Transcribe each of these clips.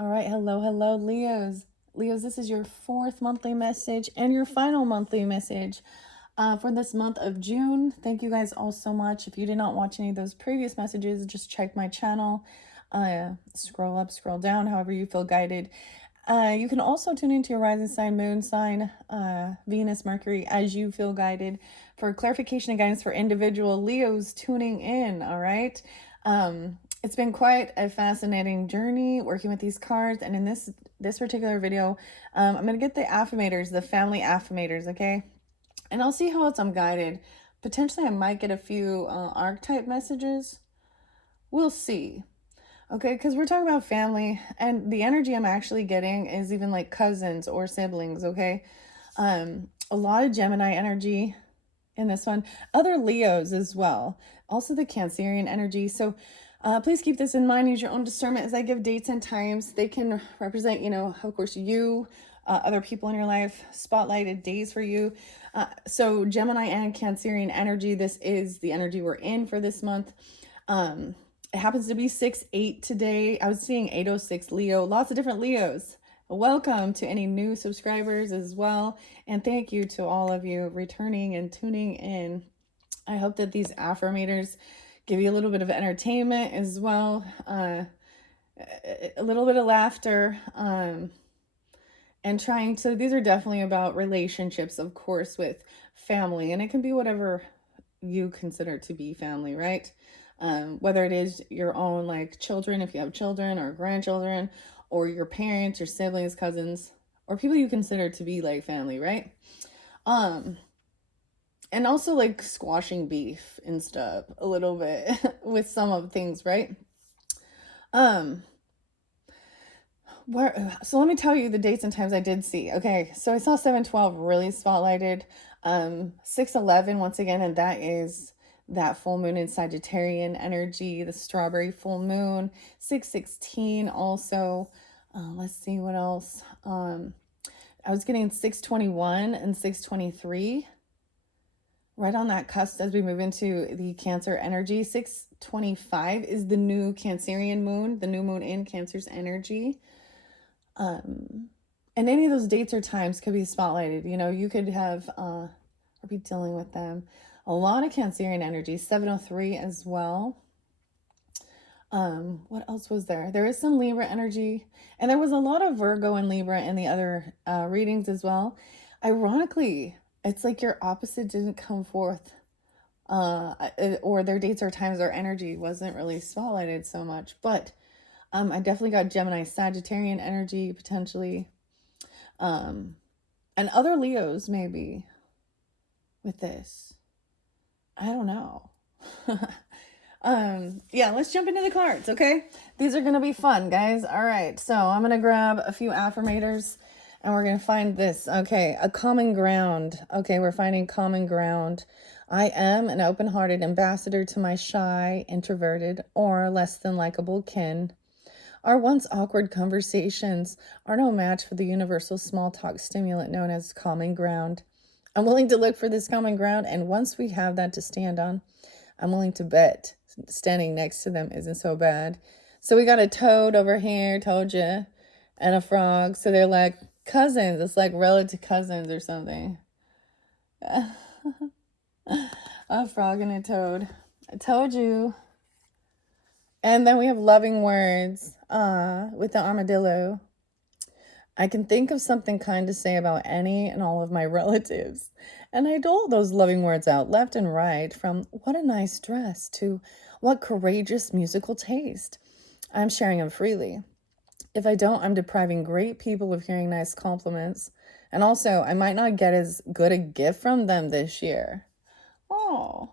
All right, hello, Leos. Leos, this is your fourth monthly message and your final monthly message for this month of June. Thank you guys all so much. If you did not watch any of those previous messages, just check my channel. Scroll up, scroll down, however you feel guided. You can also tune into your rising sign, moon sign, Venus, Mercury, as you feel guided for clarification and guidance for individual Leos tuning in, all right? It's been quite a fascinating journey working with these cards, and in this particular video, I'm going to get the Affirmators, the family Affirmators, okay? And I'll see how else I'm guided. Potentially I might get a few archetype messages. We'll see. Okay, because we're talking about family, and the energy I'm actually getting is even like cousins or siblings, okay? A lot of Gemini energy in this one. Other Leos as well. Also the Cancerian energy. So please keep this in mind. Use your own discernment as I give dates and times. They can represent, you know, of course, you, other people in your life, spotlighted days for you. So Gemini and Cancerian energy, this is the energy we're in for this month. It happens to be 6/8 today. I was seeing 806 Leo, lots of different Leos. Welcome to any new subscribers as well. And thank you to all of you returning and tuning in. I hope that these Affirmators give you a little bit of entertainment as well. A little bit of laughter. And trying to, these are definitely about relationships, of course, with family. And it can be whatever you consider to be family, right? Whether it is your own like children, if you have children or grandchildren, or your parents, your siblings, cousins, or people you consider to be like family, right? And also like squashing beef and stuff a little bit with some of things, right? So let me tell you the dates and times I did see. Okay, so I saw 7/12 really spotlighted. 6/11 once again, and that is that full moon in Sagittarian energy, the strawberry full moon. 6/16 also. Let's see what else. I was getting 6/21 and 6/23. Right on that cusp as we move into the Cancer energy. 6/25 is the new Cancerian moon, the new moon in Cancer's energy. And any of those dates or times could be spotlighted. You know, you could have or be dealing with them. A lot of Cancerian energy. 7/03 as well. What else was there? There is some Libra energy, and there was a lot of Virgo and Libra in the other readings as well. Ironically, it's like your opposite didn't come forth, or their dates or times or energy wasn't really spotlighted so much. But I definitely got Gemini, Sagittarian energy potentially, and other Leos maybe with this. I don't know. Yeah, let's jump into the cards, okay? These are gonna be fun, guys. All right, so I'm gonna grab a few Affirmators and we're gonna find this. Okay, a common ground. Okay, we're finding common ground. I am an open-hearted ambassador to my shy, introverted, or less than likable kin. Our once awkward conversations are no match for the universal small talk stimulant known as common ground. I'm willing to look for this common ground, and once we have that to stand on, I'm willing to bet standing next to them isn't so bad. So we got a toad over here, told you, and a frog. So they're like cousins. It's like relative cousins or something. A frog and a toad. I told you. And then we have loving words with the armadillo. I can think of something kind to say about any and all of my relatives. And I dole those loving words out left and right, from what a nice dress to what courageous musical taste. I'm sharing them freely. If I don't, I'm depriving great people of hearing nice compliments. And also, I might not get as good a gift from them this year. Oh.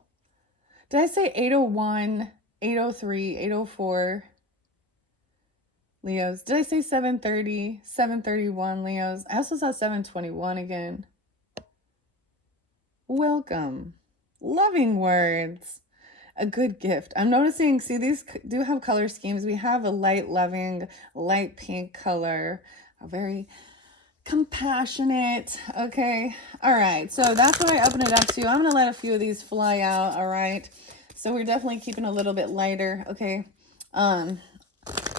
Did I say 801, 803, 804? Leos. Did I say 730, 731 Leos? I also saw 721 again. Welcome. Loving words. A good gift. I'm noticing, see, these do have color schemes. We have a light loving, light pink color, a very compassionate. Okay. All right. So that's what I opened it up to. I'm going to let a few of these fly out. All right. So we're definitely keeping a little bit lighter. Okay.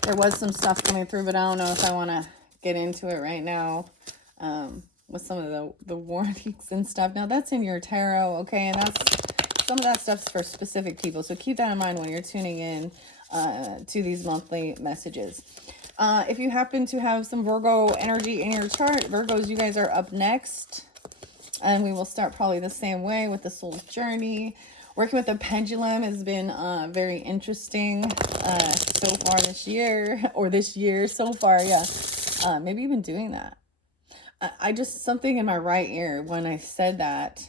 There was some stuff coming through, but I don't know if I want to get into it right now with some of the warnings and stuff. Now, that's in your tarot, okay? And some of that stuff's for specific people. So keep that in mind when you're tuning in to these monthly messages. If you happen to have some Virgo energy in your chart, Virgos, you guys are up next. And we will start probably the same way with the soul's journey. Working with the pendulum has been very interesting so far this year, or this year so far, yeah. Maybe even doing that. I just, something in my right ear when I said that.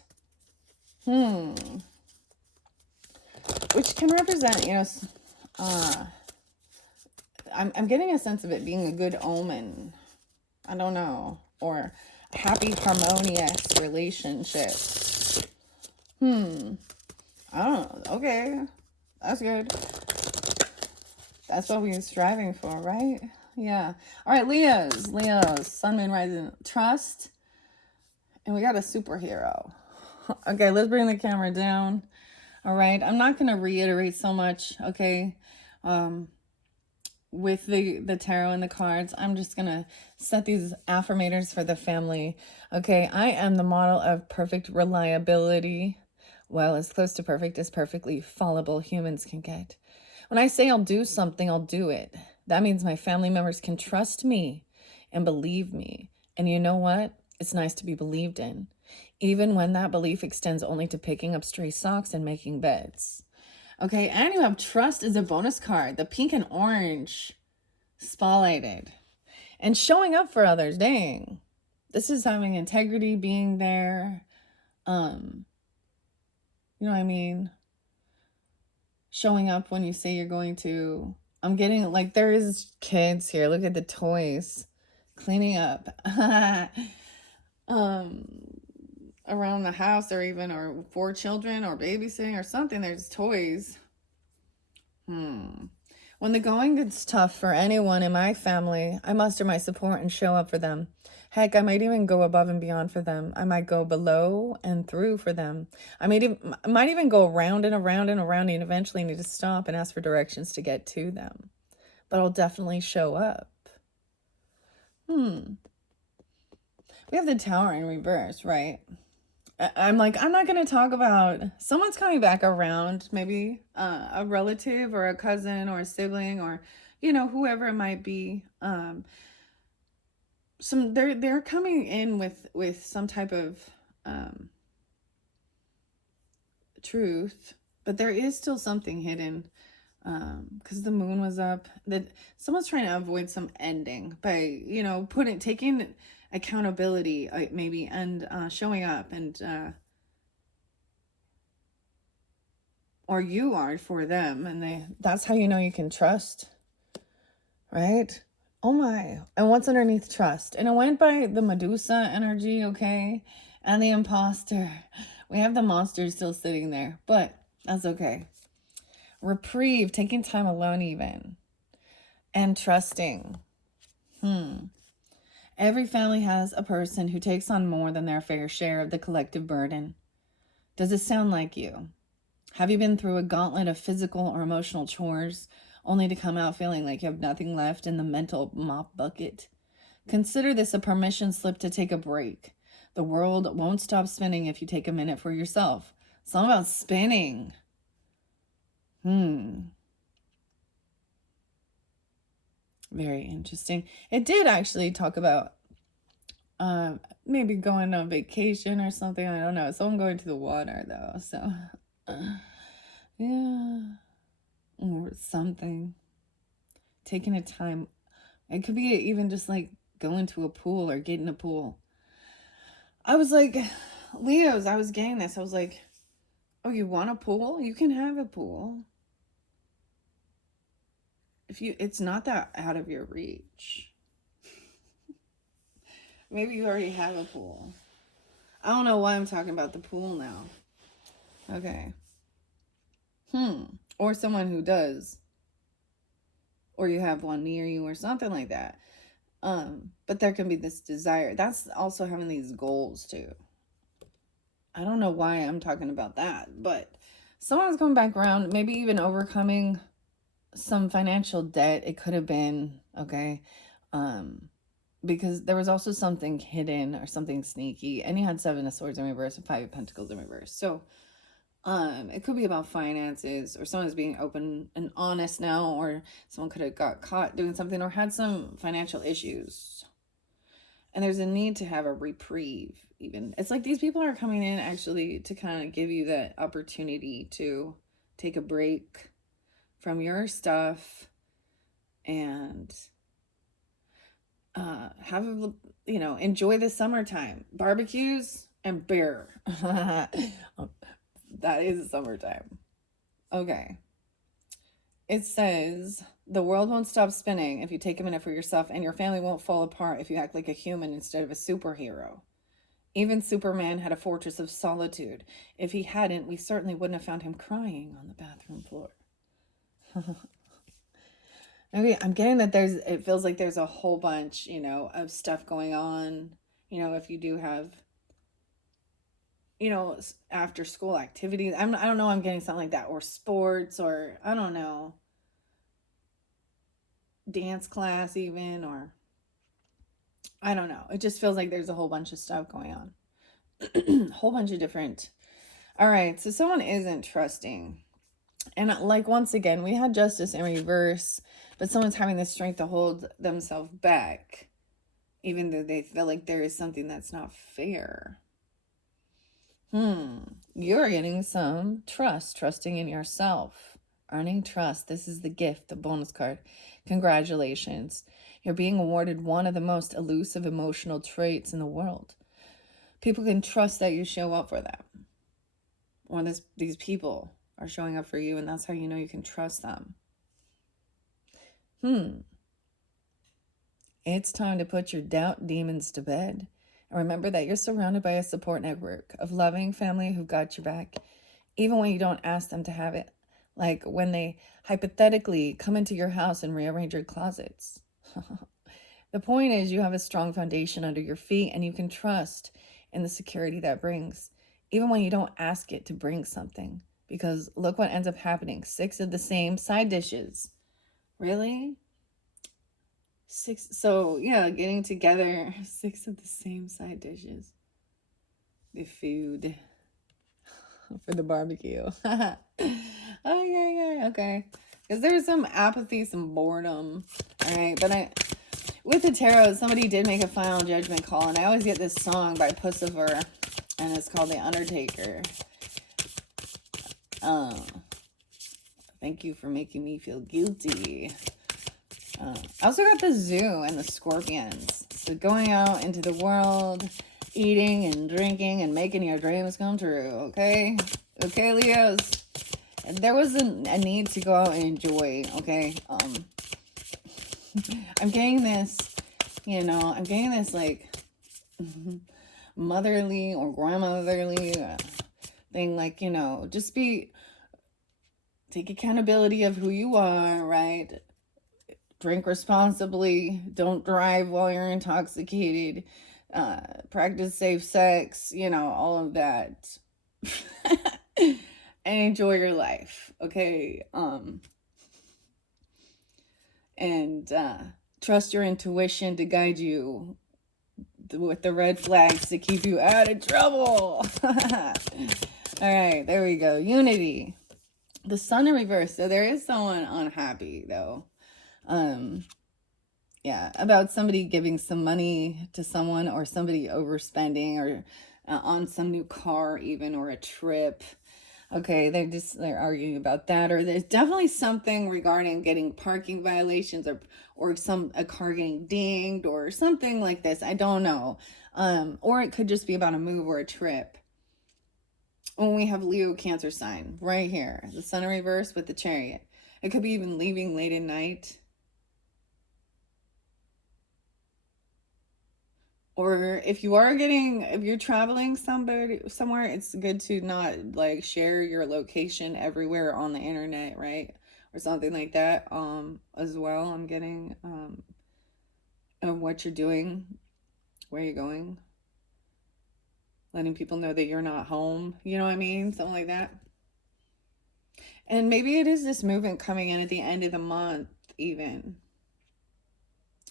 Which can represent, you know, I'm getting a sense of it being a good omen. I don't know. Or happy, harmonious relationship. I don't know. Okay. That's good. That's what we're striving for, right? Yeah. All right, Leos. Sun, Moon, Rising. Trust. And we got a superhero. Okay, let's bring the camera down. All right. I'm not going to reiterate so much, okay? With the tarot and the cards, I'm just gonna set these affirmators for the family. Okay, I am the model of perfect reliability. Well, as close to perfect as perfectly fallible humans can get. When I say I'll do something, I'll do it. That means my family members can trust me and believe me. And you know what? It's nice to be believed in, even when that belief extends only to picking up stray socks and making beds. Okay, and you have trust as a bonus card. The pink and orange spotlighted. And showing up for others. Dang. This is having integrity, being there. You know what I mean? Showing up when you say you're going to. I'm getting, like, there is kids here. Look at the toys. Cleaning up. Around the house, or for children, or babysitting or something. There's toys. When the going gets tough for anyone in my family, I muster my support and show up for them. Heck, I might even go above and beyond for them. I might go below and through for them. I might even go around and around and around and eventually need to stop and ask for directions to get to them. But I'll definitely show up. We have the Tower in reverse, right? I'm not going to talk about, someone's coming back around, maybe a relative or a cousin or a sibling or, you know, whoever it might be. They're coming in with some type of truth, but there is still something hidden because the moon was up, that someone's trying to avoid some ending by, you know, taking accountability maybe, and showing up, and or you are for them, and that's how you know you can trust, right? Oh my. And what's underneath trust? And it went by the Medusa energy, okay, and the imposter. We have the monster still sitting there, but that's okay. Reprieve, taking time alone even, and trusting. Every family has a person who takes on more than their fair share of the collective burden. Does it sound like you? Have you been through a gauntlet of physical or emotional chores only to come out feeling like you have nothing left in the mental mop bucket? Consider this a permission slip to take a break. The world won't stop spinning if you take a minute for yourself. It's all about spinning. Very interesting. It did actually talk about maybe going on vacation or something. I don't know. Someone going to the water though. So yeah. Or something. Taking a time. It could be even just like going to a pool or getting a pool. I was like, Leos, I was getting this. I was like, oh, you want a pool? You can have a pool. It's not that out of your reach. Maybe you already have a pool. I don't know why I'm talking about the pool now. Okay. Or someone who does. Or you have one near you or something like that. But there can be this desire. That's also having these goals too. I don't know why I'm talking about that, but someone's coming back around, maybe even overcoming some financial debt. It could have been, okay, because there was also something hidden or something sneaky, and you had Seven of Swords in reverse and Five of Pentacles in reverse. So it could be about finances, or someone's being open and honest now, or someone could have got caught doing something or had some financial issues. And there's a need to have a reprieve, even. It's like these people are coming in actually to kind of give you that opportunity to take a break from your stuff and have a, enjoy the summertime barbecues and beer. That is summertime. Okay. It says the world won't stop spinning if you take a minute for yourself, and your family won't fall apart if you act like a human instead of a superhero. Even Superman had a fortress of solitude. If he hadn't, we certainly wouldn't have found him crying on the bathroom floor. Maybe I'm getting that it feels like there's a whole bunch, of stuff going on. If you do have, after school activities. I don't know, I'm getting something like that, or sports, or I don't know, dance class even, or I don't know. It just feels like there's a whole bunch of stuff going on. A whole bunch of different. All right, so someone isn't trusting. And like, once again, we had justice in reverse, but someone's having the strength to hold themselves back, even though they feel like there is something that's not fair. You're getting some trusting in yourself. Earning trust. This is the gift, the bonus card. Congratulations. You're being awarded one of the most elusive emotional traits in the world. People can trust that you show up for them. Or these people are showing up for you, and that's how you know you can trust them. It's time to put your doubt demons to bed. And remember that you're surrounded by a support network of loving family who've got your back, even when you don't ask them to have it. Like when they hypothetically come into your house and rearrange your closets. The point is, you have a strong foundation under your feet, and you can trust in the security that brings, even when you don't ask it to bring something. Because look what ends up happening. 6 of the same side dishes. Really? 6. So yeah, getting together. 6 of the same side dishes. The food for the barbecue. Oh yeah, okay. Because there was some apathy, some boredom. All right, but with the tarot, somebody did make a final judgment call, and I always get this song by Pussifer, and it's called The Undertaker. Thank you for making me feel guilty. I also got the Zoo and the Scorpions. So going out into the world, eating and drinking and making your dreams come true, okay? Okay, Leos? And there was a need to go out and enjoy, okay? I'm getting this, I'm getting this, like, motherly or grandmotherly thing, like, just take accountability of who you are, right? Drink responsibly, don't drive while you're intoxicated, practice safe sex, all of that. And enjoy your life, okay? And trust your intuition to guide you with the red flags to keep you out of trouble. All right, there we go. Unity. The Sun in reverse. So there is someone unhappy, though. Yeah, about somebody giving some money to someone, or somebody overspending, or on some new car even, or a trip. Okay, they're arguing about that. Or there's definitely something regarding getting parking violations, or a car getting dinged, or something like this. I don't know. Or it could just be about a move or a trip. When we have Leo Cancer sign right here, the Sun in reverse with the Chariot. It could be even leaving late at night. Or if you're traveling somewhere, it's good to not like share your location everywhere on the internet, right? Or something like that. As well, I'm getting what you're doing, where you're going, letting people know that you're not home. You know what I mean? Something like that. And maybe it is this movement coming in at the end of the month, even.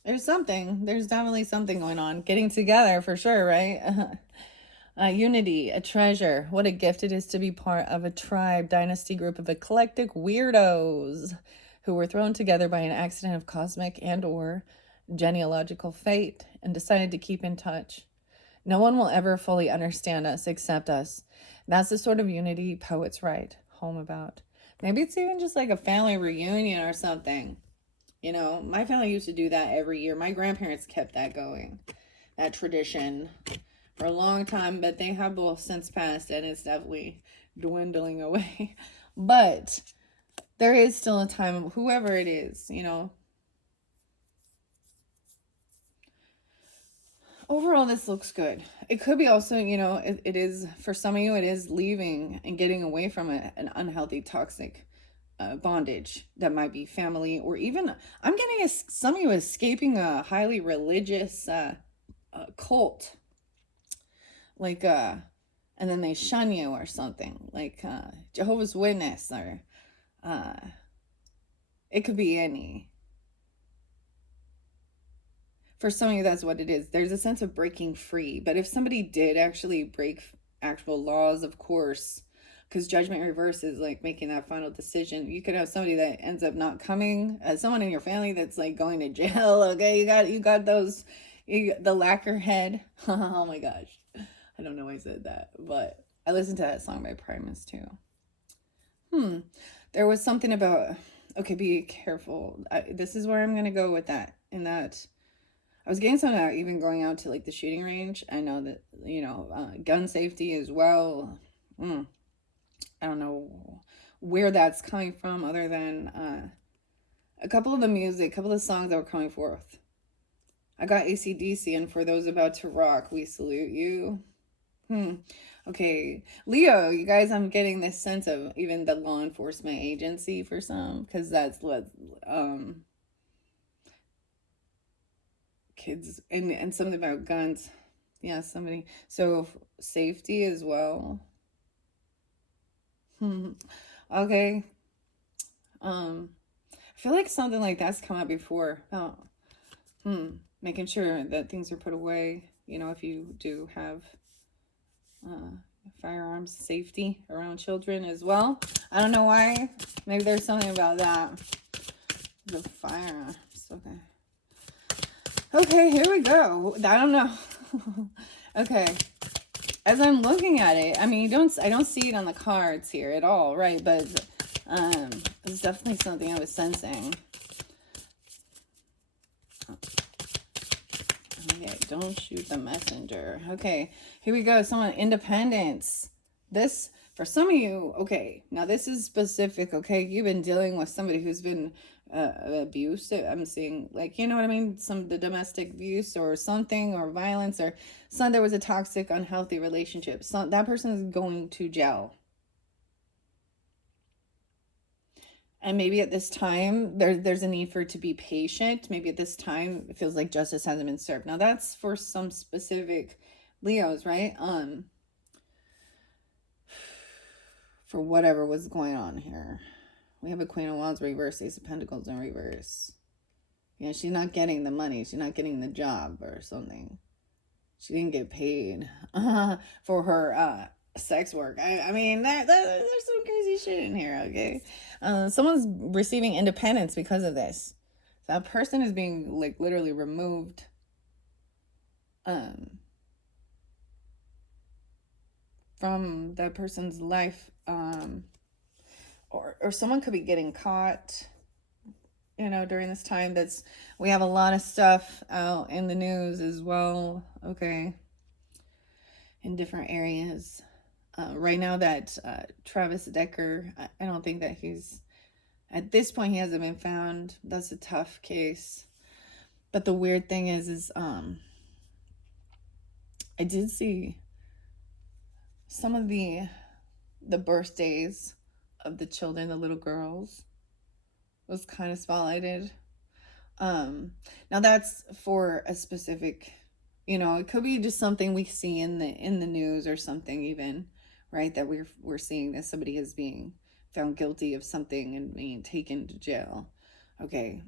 There's something. There's definitely something going on. Getting together for sure, right? Unity, a treasure. What a gift it is to be part of a tribe, dynasty group of eclectic weirdos who were thrown together by an accident of cosmic and or genealogical fate and decided to keep in touch. No one will ever fully understand us except us. That's the sort of unity poets write home about. Maybe it's even just like a family reunion or something. You know, my family used to do that every year. My grandparents kept that going, that tradition, for a long time, but they have both since passed and it's definitely dwindling away. But there is still a time, whoever it is, you know. Overall, this looks good. It could be also, you know, it is, for some of you, it is leaving and getting away from an unhealthy, toxic bondage that might be family, or even, I'm getting some of you escaping a highly religious cult. Like, and then they shun you or something. Like Jehovah's Witness, or it could be any. For some of you, that's what it is. There's a sense of breaking free. But if somebody did actually break actual laws, of course, because judgment reverse is like making that final decision. You could have somebody that ends up not coming, someone in your family that's like going to jail. Okay, you got those, the lacquer head. Oh my gosh, I don't know why I said that, but I listened to that song by Primus too. There was something about, okay, be careful. This is where I'm gonna go with that. In that, I was getting something about even going out to like the shooting range. I know that, you know, gun safety as well. I don't know where that's coming from, other than a couple of a couple of songs that were coming forth. I got AC/DC, and for those about to rock, we salute you. Okay, Leo, you guys, I'm getting this sense of even the law enforcement agency for some, because that's what kids, and something about guns. Yeah, somebody. So safety as well. Okay. I feel like something like that's come up before. Oh, making sure that things are put away. You know, if you do have firearms, safety around children as well. I don't know why. Maybe there's something about that. The firearms. Okay. Okay, here we go. I don't know. Okay. As I'm looking at it, I mean, I don't see it on the cards here at all, right? But it's definitely something I was sensing. Okay, don't shoot the messenger. Okay, here we go. Someone, independence. This, for some of you, okay, now this is specific, okay? You've been dealing with somebody who's been abusive. I'm seeing, like, you know what I mean? The domestic abuse or something, or violence, or there was a toxic, unhealthy relationship. That person is going to jail. And maybe at this time, there's a need for it to be patient. Maybe at this time, it feels like justice hasn't been served. Now, that's for some specific Leos, right? For whatever was going on here. We have a Queen of Wands reverse, Ace of Pentacles in reverse. Yeah, she's not getting the money. She's not getting the job or something. She didn't get paid for her sex work. I mean, there's some crazy shit in here, okay? Someone's receiving independence because of this. That person is being, like, literally removed from that person's life. Or someone could be getting caught, you know, during this time. We have a lot of stuff out in the news as well, okay, in different areas. Right now, that Travis Decker, I don't think that at this point, he hasn't been found. That's a tough case. But the weird thing is I did see some of the birthdays of the children, the little girls, was kind of spotlighted. Now that's for a specific, you know, it could be just something we see in the news or something, even, right? That we're seeing that somebody is being found guilty of something and being taken to jail. Okay,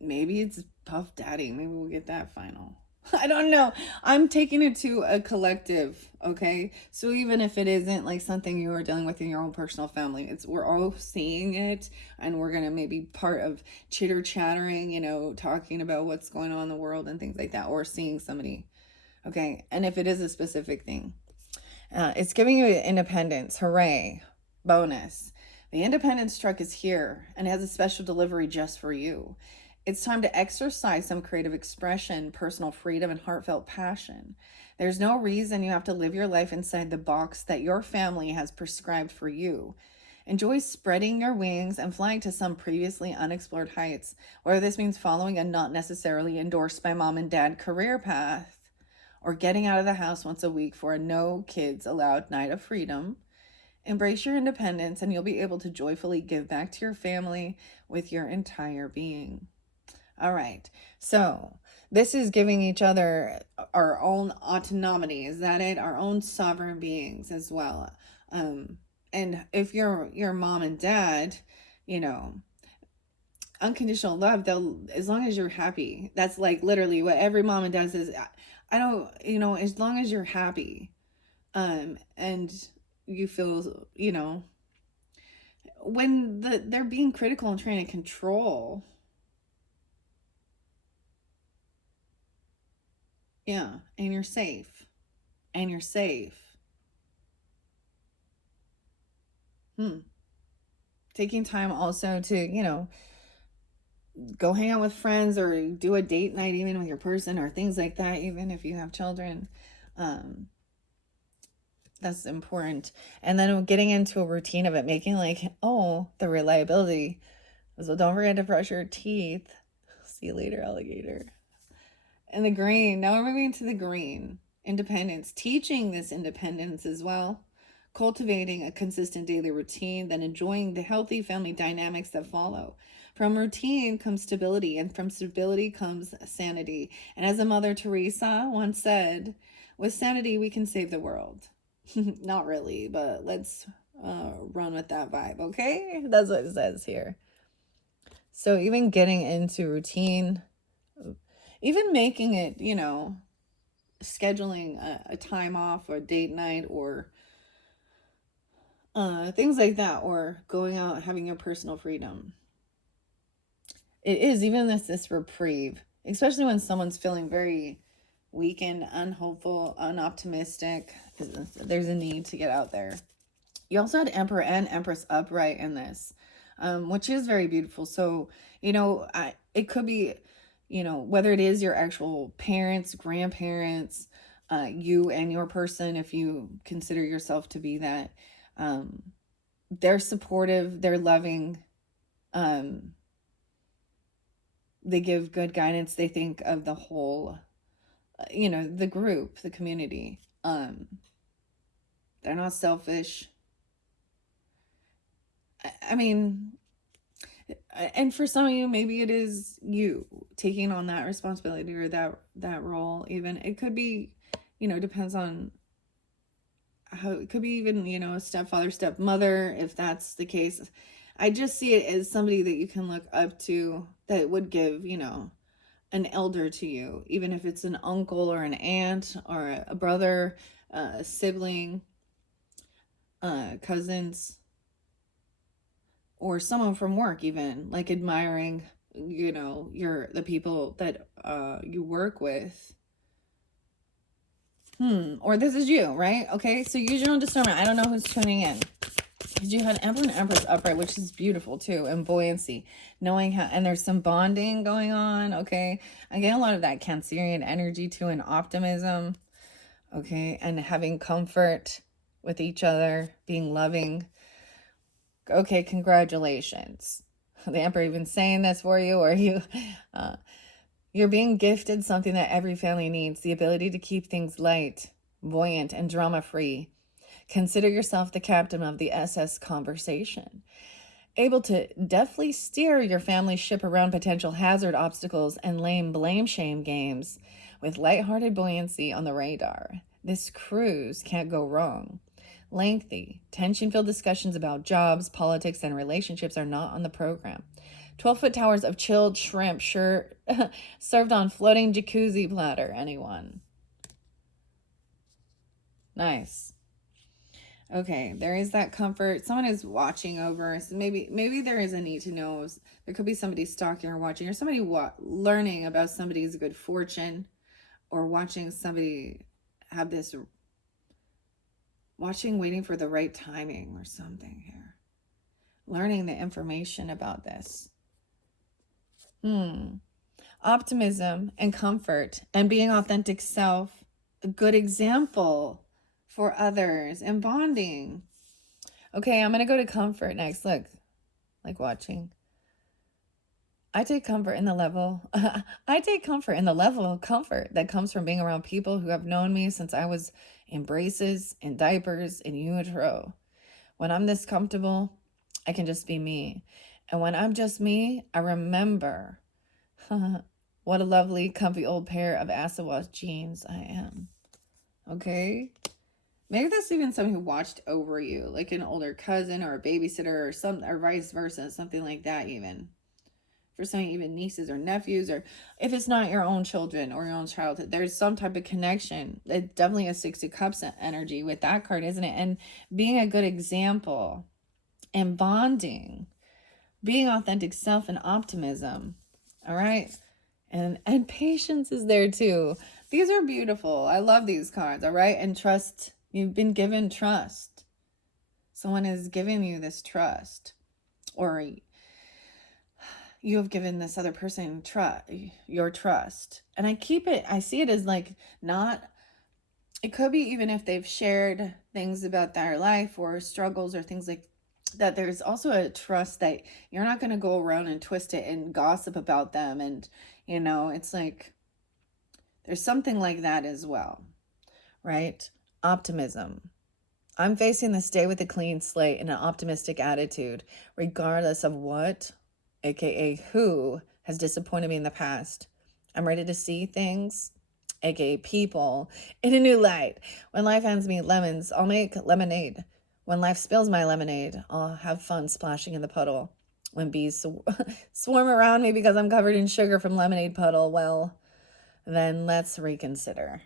maybe it's Puff Daddy. Maybe we'll get that final. I don't know. I'm taking it to a collective, okay? So even if it isn't like something you are dealing with in your own personal family, it's we're all seeing it, and we're gonna maybe part of chitter chattering, talking about what's going on in the world and things like that, or seeing somebody, okay? And if it is a specific thing, it's giving you independence. Hooray! Bonus. The independence truck is here and has a special delivery just for you. It's time to exercise some creative expression, personal freedom, and heartfelt passion. There's no reason you have to live your life inside the box that your family has prescribed for you. Enjoy spreading your wings and flying to some previously unexplored heights, whether this means following a not necessarily endorsed by mom and dad career path, or getting out of the house once a week for a no kids allowed night of freedom. Embrace your independence, and you'll be able to joyfully give back to your family with your entire being. All right, so this is giving each other our own autonomy. Is that it? Our own sovereign beings as well. And if your mom and dad, unconditional love, they'll, as long as you're happy. That's like literally what every mom and dad says. I don't, as long as you're happy, and you feel, when they're being critical and trying to control. Yeah, and you're safe. And you're safe. Taking time also to, go hang out with friends or do a date night even with your person or things like that, even if you have children. That's important. And then getting into a routine of it, making the reliability. So don't forget to brush your teeth. See you later, alligator. And the green. Now we're moving to the green. Independence. Teaching this independence as well. Cultivating a consistent daily routine, then enjoying the healthy family dynamics that follow. From routine comes stability, and from stability comes sanity. And as a Mother Teresa once said, with sanity we can save the world. Not really, but let's run with that vibe, okay? That's what it says here. So even getting into routine, even making it, scheduling a time off or a date night or things like that, or going out, having your personal freedom. It is, even this reprieve, especially when someone's feeling very weakened, unhopeful, unoptimistic. There's a need to get out there. You also had Emperor and Empress upright in this, which is very beautiful. So, it could be, whether it is your actual parents, grandparents, you and your person, if you consider yourself to be that, they're supportive, they're loving, they give good guidance, they think of the whole, the group, the community. They're not selfish. I mean, and for some of you, maybe it is you taking on that responsibility or that role. Even it could be, depends on how it could be. Even a stepfather, stepmother, if that's the case. I just see it as somebody that you can look up to, that would give an elder to you, even if it's an uncle or an aunt or a brother, a sibling, cousins, or someone from work, even like admiring, the people that you work with. Or this is you, right? Okay, so use your own discernment. I don't know who's tuning in. Because you had Emperor and Empress upright, which is beautiful too, and buoyancy, knowing how, and there's some bonding going on, okay? I get a lot of that Cancerian energy too, and optimism, okay? And having comfort with each other, being loving. Okay, congratulations. The Emperor even saying this for you, or you're being gifted something that every family needs, the ability to keep things light, buoyant, and drama-free. Consider yourself the captain of the SS conversation, able to deftly steer your family ship around potential hazard obstacles and lame blame-shame games with lighthearted buoyancy on the radar. This cruise can't go wrong. Lengthy, tension-filled discussions about jobs, politics, and relationships are not on the program. 12-foot towers of chilled shrimp sure served on floating jacuzzi platter. Anyone? Nice. Okay, there is that comfort. Someone is watching over. So maybe there is a need to know. There could be somebody stalking or watching, or somebody learning about somebody's good fortune, or watching somebody have this, waiting for the right timing or something here. Learning the information about this. Optimism and comfort and being authentic self. A good example for others and bonding. Okay, I'm going to go to comfort next. Look, like watching. I take comfort in the level of comfort that comes from being around people who have known me since I was in braces, in diapers, in utero. When I'm this comfortable, I can just be me. And when I'm just me, I remember what a lovely, comfy old pair of acid wash jeans I am. Okay? Maybe that's even someone who watched over you, like an older cousin or a babysitter or vice versa, something like that even. For some, even nieces or nephews, or if it's not your own children or your own childhood, there's some type of connection. It's definitely a 60 cups energy with that card, isn't it? And being a good example and bonding, being authentic self and optimism. All right. And patience is there too. These are beautiful. I love these cards. All right. And trust. You've been given trust. Someone has given you this trust, or you have given this other person your trust. And I see it as like it could be even if they've shared things about their life or struggles or things like that, there's also a trust that you're not going to go around and twist it and gossip about them. And, it's like, there's something like that as well, right? Optimism. I'm facing this day with a clean slate and an optimistic attitude, regardless of what, aka who, has disappointed me in the past. I'm ready to see things, aka people, in a new light. When life hands me lemons, I'll make lemonade. When life spills my lemonade, I'll have fun splashing in the puddle. When bees swarm around me because I'm covered in sugar from lemonade puddle, well, then let's reconsider.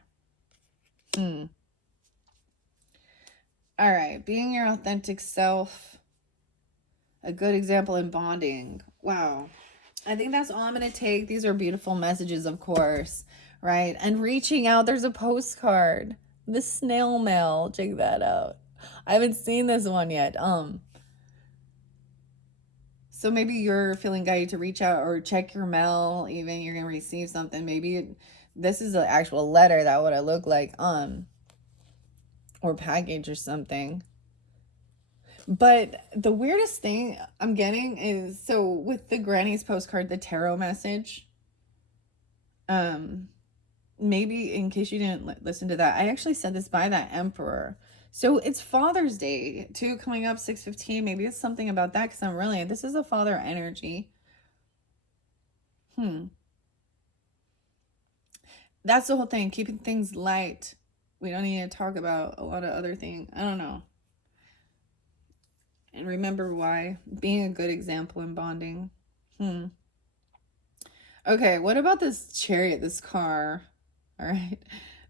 All right, being your authentic self, a good example in bonding. Wow. I think that's all I'm going to take. These are beautiful messages, of course, right? And reaching out, there's a postcard, the snail mail. Check that out. I haven't seen this one yet. So maybe you're feeling guided to reach out or check your mail. Even you're going to receive something. Maybe this is an actual letter that would look like, or package or something. But the weirdest thing I'm getting is, so with the Granny's postcard, the tarot message, maybe in case you didn't listen to that, I actually said this by that Emperor. So it's Father's Day too, coming up 6/15. Maybe it's something about that, because this is a father energy. That's the whole thing, keeping things light. We don't need to talk about a lot of other things. I don't know. And remember why. Being a good example in bonding. Okay, what about this chariot, this car? All right.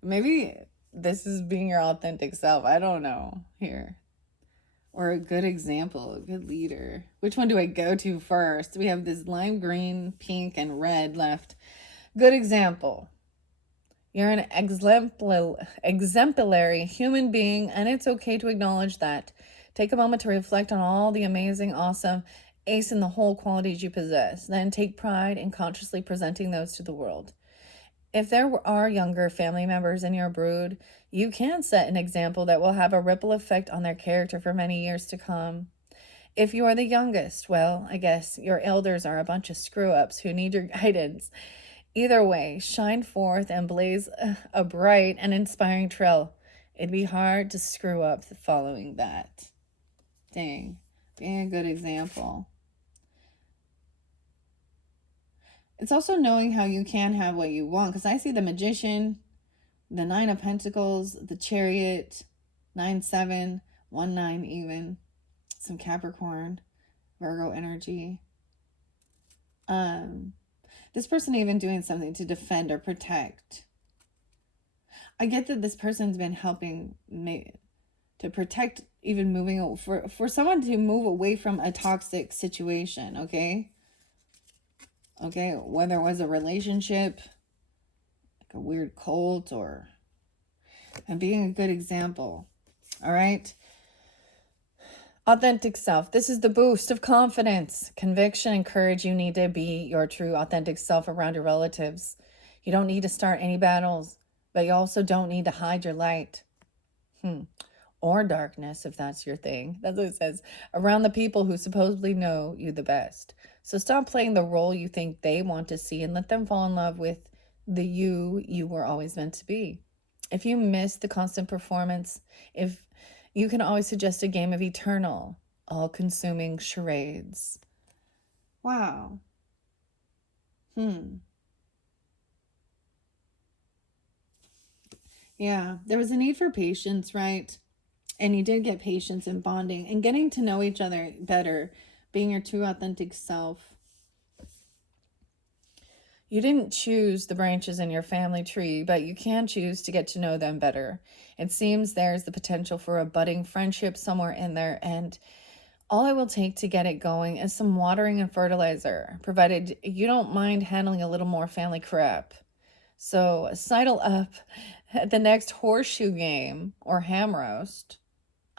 Maybe this is being your authentic self. I don't know here. Or a good example, a good leader. Which one do I go to first? We have this lime green, pink, and red left. Good example. You're an exemplary human being, and it's okay to acknowledge that. Take a moment to reflect on all the amazing, awesome, ace in the whole qualities you possess. Then take pride in consciously presenting those to the world. If there are younger family members in your brood, you can set an example that will have a ripple effect on their character for many years to come. If you are the youngest, well, I guess your elders are a bunch of screw-ups who need your guidance. Either way, shine forth and blaze a bright and inspiring trail. It'd be hard to screw up following that. Dang, being a good example. It's also knowing how you can have what you want, because I see the Magician, the Nine of Pentacles, the Chariot, 9-7, 1-9 even. Some Capricorn, Virgo energy. This person even doing something to defend or protect. I get that this person's been helping me to protect, even moving for someone to move away from a toxic situation, okay? Okay, whether it was a relationship, like a weird cult, or and being a good example. All right. Authentic self. This is the boost of confidence, conviction, and courage you need to be your true authentic self around your relatives. You don't need to start any battles, but you also don't need to hide your light. Or darkness, if that's your thing. That's what it says. Around the people who supposedly know you the best. So stop playing the role you think they want to see and let them fall in love with the you were always meant to be. If you miss the constant performance, if you can always suggest a game of eternal, all-consuming charades. Wow. Yeah, there was a need for patience, right? And you did get patience and bonding and getting to know each other better, being your true authentic self. You didn't choose the branches in your family tree, but you can choose to get to know them better. It seems there's the potential for a budding friendship somewhere in there, and all it will take to get it going is some watering and fertilizer, provided you don't mind handling a little more family crap. So sidle up at the next horseshoe game or ham roast.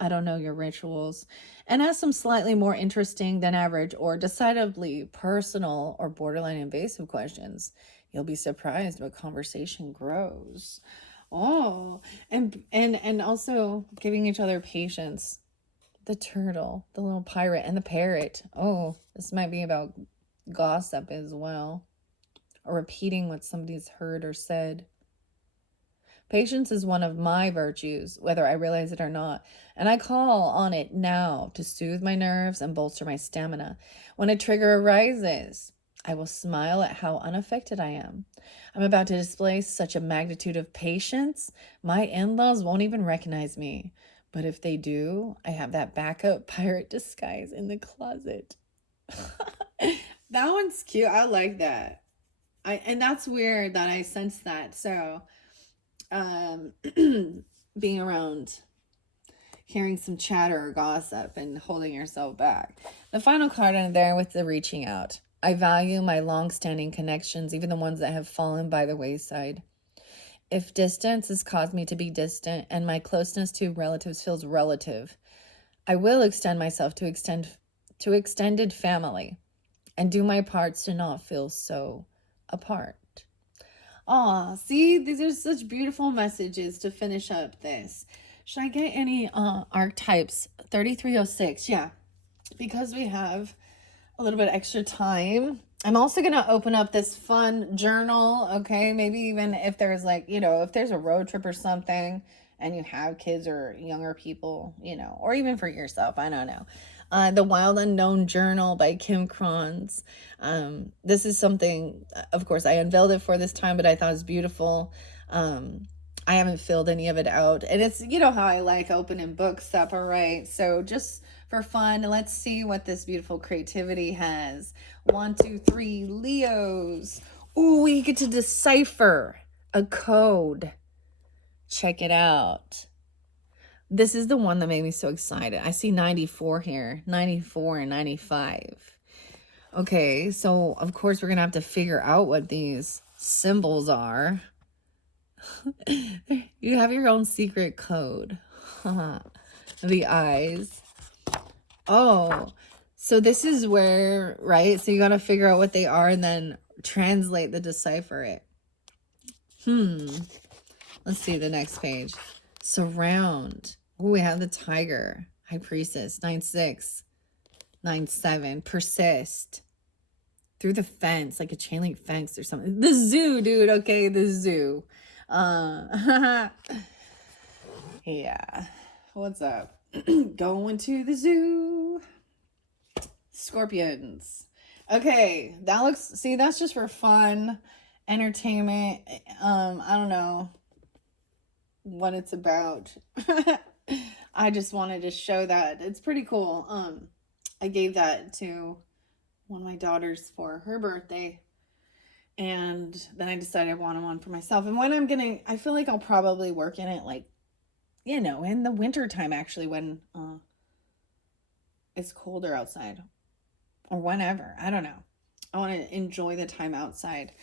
I don't know your rituals, and ask some slightly more interesting than average or decidedly personal or borderline invasive questions. You'll be surprised what conversation grows. Oh, and also giving each other patience. The turtle, the little pirate, and the parrot. Oh, this might be about gossip as well, or repeating what somebody's heard or said. Patience is one of my virtues, whether I realize it or not, and I call on it now to soothe my nerves and bolster my stamina. When a trigger arises, I will smile at how unaffected I am. I'm about to display such a magnitude of patience, my in-laws won't even recognize me. But if they do, I have that backup pirate disguise in the closet. That one's cute. I like that. And that's weird that I sense that. So being around, hearing some chatter or gossip and holding yourself back. The final card in there with the reaching out. I value my long-standing connections, even the ones that have fallen by the wayside. If distance has caused me to be distant and my closeness to relatives feels relative, I will extend myself to extended family and do my parts to not feel so apart. Aw, see, these are such beautiful messages to finish up this. Should I get any archetypes? 3306, yeah. Because we have a little bit extra time, I'm also going to open up this fun journal, okay? Maybe even if there's like, if there's a road trip or something and you have kids or younger people, or even for yourself, I don't know. The Wild Unknown Journal by Kim Kranz. This is something, of course, I unveiled it for this time, but I thought it was beautiful. I haven't filled any of it out. And it's, how I like opening books up, all right? So just for fun, let's see what this beautiful creativity has. 1, 2, 3, Leos. Ooh, we get to decipher a code. Check it out. This is the one that made me so excited. I see 94 here, 94 and 95. Okay, so of course we're going to have to figure out what these symbols are. You have your own secret code. The eyes. Oh, so this is where, right? So you got to figure out what they are and then translate decipher it. Let's see the next page. Surround. Oh, we have the tiger. High priestess. 9-6. 9-7. Persist. Through the fence, like a chain link fence or something. The zoo, dude. Okay, the zoo. Yeah. What's up? Going to the zoo. Scorpions. Okay, that looks, see, that's just for fun, entertainment. I don't know what it's about. I just wanted to show that. It's pretty cool. I gave that to one of my daughters for her birthday. And then I decided I wanted one for myself. And when I feel like I'll probably work in it, like, you know, in the winter time, actually, when it's colder outside, or whenever. I don't know. I want to enjoy the time outside.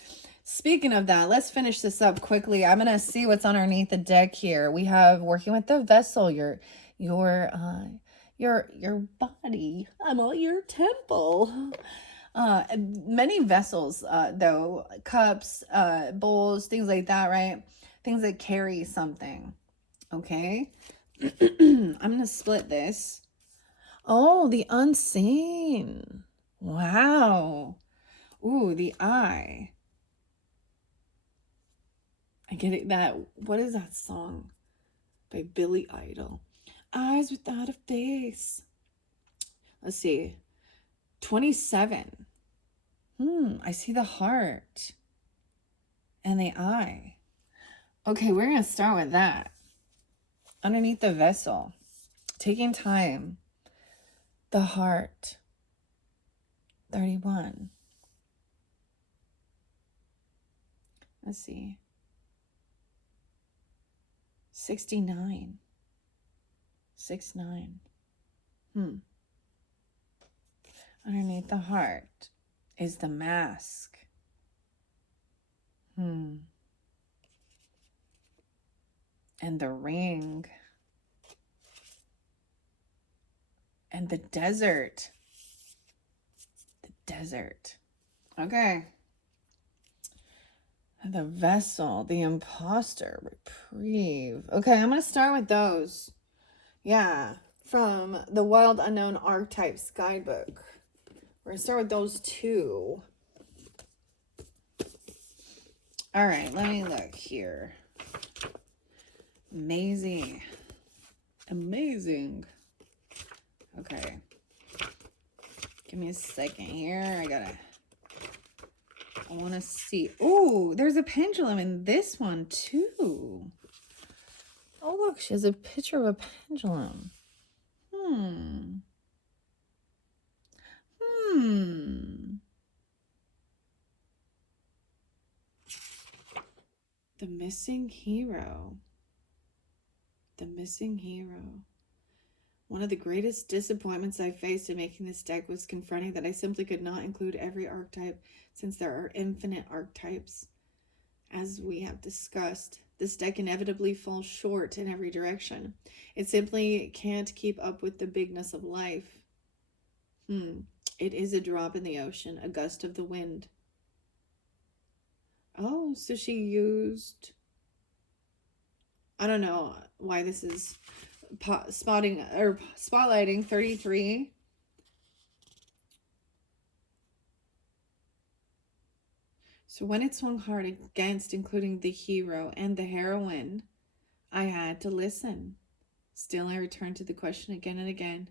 Speaking of that, let's finish this up quickly. I'm going to see what's underneath the deck here. We have working with the vessel, your body, your temple. Many vessels, though, cups, bowls, things like that, right? Things that carry something. Okay. I'm going to split this. Oh, the unseen. Wow. Ooh, the eye. I get it. What is that song by Billy Idol? Eyes without a face. Let's see. 27. I see the heart and the eye. Okay, we're going to start with that. Underneath the vessel. Taking time. The heart. 31. Let's see. 69. 69. Underneath the heart is the mask. And the ring. And the desert. The desert. Okay. The vessel, the imposter, reprieve. Okay, I'm going to start with those. Yeah, from the Wild Unknown Archetypes guidebook. We're going to start with those two. All right, let me look here. Amazing. Amazing. Okay. Give me a second here. I want to see. Oh, there's a pendulum in this one too. Oh, look, she has a picture of a pendulum. The missing hero. The missing hero. One of the greatest disappointments I faced in making this deck was confronting that I simply could not include every archetype, since there are infinite archetypes. As we have discussed, this deck inevitably falls short in every direction. It simply can't keep up with the bigness of life. It is a drop in the ocean, a gust of the wind. Oh, so she used... I don't know why this is spotlighting 33. So when it swung hard against including the hero and the heroine, I had to listen. Still, I returned to the question again and again.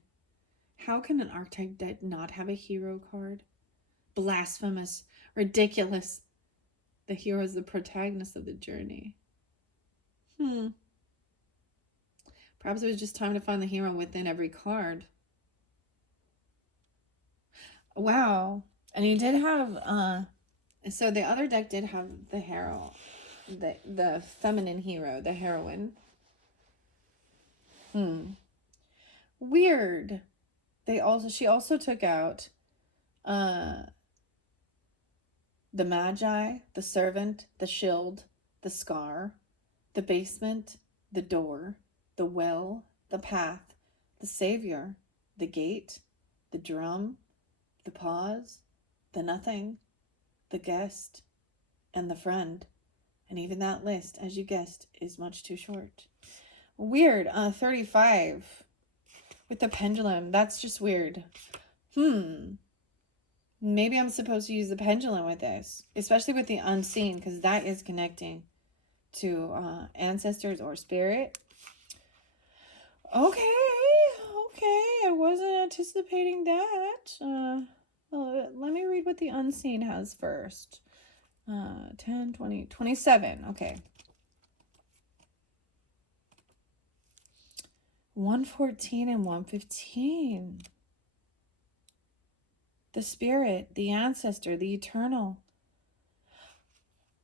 How can an archetype deck not have a hero card? Blasphemous. Ridiculous. The hero is the protagonist of the journey. Perhaps it was just time to find the hero within every card. Wow. And you did have... So the other deck did have the hero, the feminine hero, the heroine. Weird. She also took out the Magi, the Servant, the Shield, the Scar, the Basement, the Door, the Well, the Path, the Savior, the Gate, the Drum, the Pause, the Nothing, the Guest, and the Friend. And even that list, as you guessed, is much too short. Weird. 35 with the pendulum. That's just weird. Maybe I'm supposed to use the pendulum with this, especially with the unseen, because that is connecting to ancestors or spirit. Okay. I wasn't anticipating that. Let me read what the unseen has first. 10, 20, 27. Okay. 114 and 115. The spirit, the ancestor, the eternal.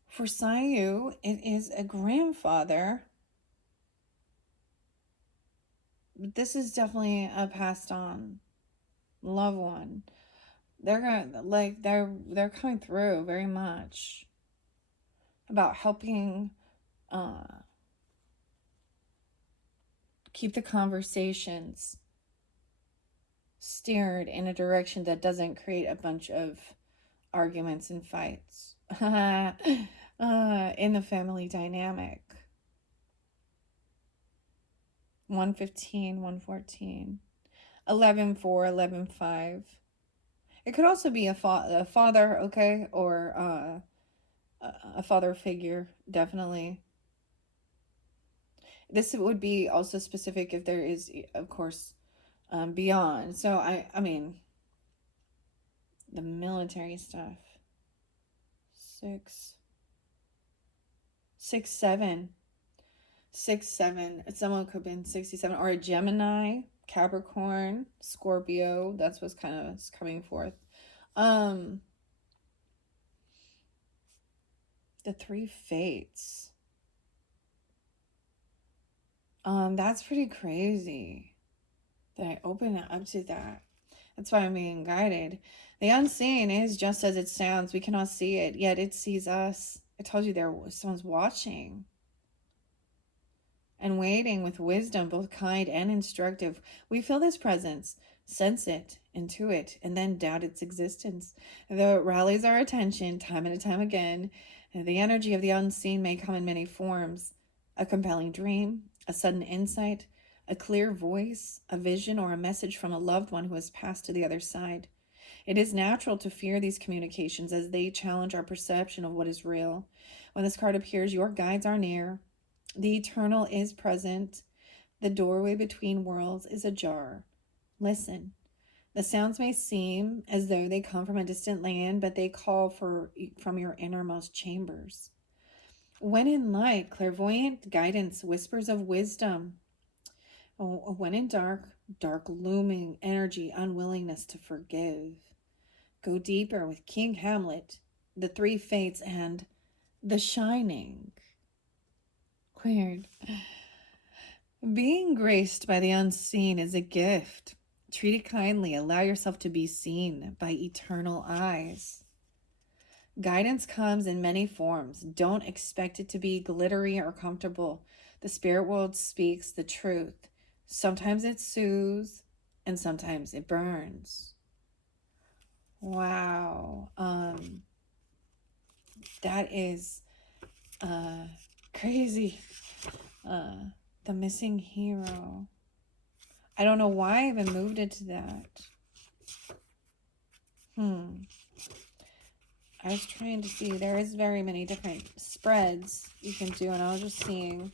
For Sayu, it is a grandfather. But this is definitely a passed on loved one. They're gonna they're coming through very much about helping keep the conversations steered in a direction that doesn't create a bunch of arguments and fights in the family dynamic. 115, 114, 11-4, 11-5. It could also be a father, okay, or a father figure, definitely. This would be also specific if there is, of course, beyond. So I mean, the military stuff. 6, 7. 6, 7. Someone could have been 67, or a Gemini, Capricorn, Scorpio. That's what's kind of coming forth. The 3 fates. That's pretty crazy that I open it up to that. That's why I'm being guided. The unseen is just as it sounds. We cannot see it, yet it sees us. I told you someone's watching and waiting with wisdom, both kind and instructive. We feel this presence, sense it, intuit, and then doubt its existence. Though it rallies our attention time and time again, the energy of the unseen may come in many forms. A compelling dream, a sudden insight, a clear voice, a vision, or a message from a loved one who has passed to the other side. It is natural to fear these communications as they challenge our perception of what is real. When this card appears, your guides are near. The eternal is present. The doorway between worlds is ajar. Listen. The sounds may seem as though they come from a distant land, but they call from your innermost chambers. When in light, clairvoyant guidance, whispers of wisdom. When in dark, dark looming energy, unwillingness to forgive. Go deeper with King Hamlet, the 3 fates, and The Shining. Weird. Being graced by the unseen is a gift. Treat it kindly. Allow yourself to be seen by eternal eyes. Guidance comes in many forms. Don't expect it to be glittery or comfortable. The spirit world speaks the truth. Sometimes it soothes, and sometimes it burns. Wow. That is crazy. The missing hero. I don't know why I even moved it to that. I was trying to see. There is very many different spreads you can do, and I was just seeing,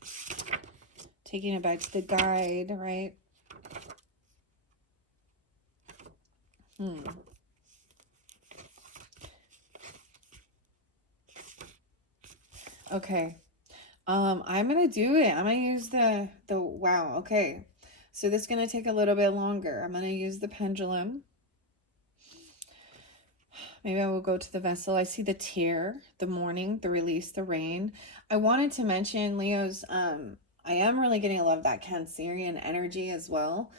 taking it back to the guide, right? Okay. I'm gonna do it. I'm gonna use the wow, okay. So this is gonna take a little bit longer. I'm gonna use the pendulum. Maybe I will go to the vessel. I see the tear, the morning, the release, the rain. I wanted to mention, Leo's, I am really getting a lot of that Cancerian energy as well.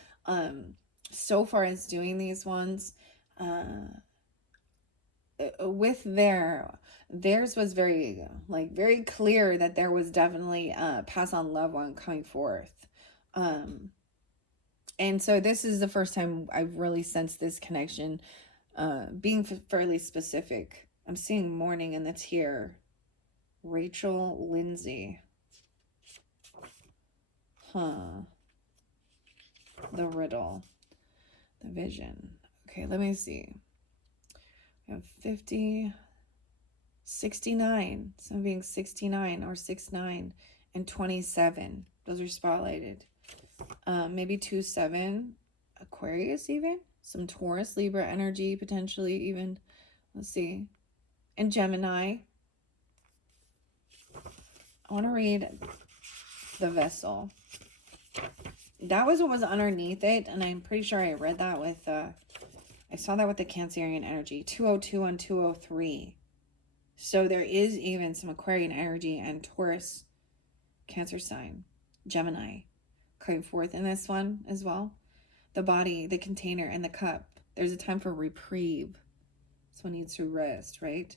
So far as doing these ones, with theirs was very clear that there was definitely a pass on loved one coming forth. And so this is the first time I've really sensed this connection, being fairly specific. I'm seeing mourning in the tear. Rachel Lindsay. The riddle. The vision. Okay, let me see. We have 50, 69. So I'm being 69 or 69 and 27. Those are spotlighted. Maybe 27. Aquarius even. Some Taurus, Libra energy potentially even. Let's see. And Gemini. I want to read the vessel. That was what was underneath it, and I'm pretty sure I read that with, I saw that with the Cancerian energy, 202 and 203. So there is even some Aquarian energy and Taurus, Cancer sign, Gemini, coming forth in this one as well. The body, the container, and the cup. There's a time for reprieve. This one needs to rest, right?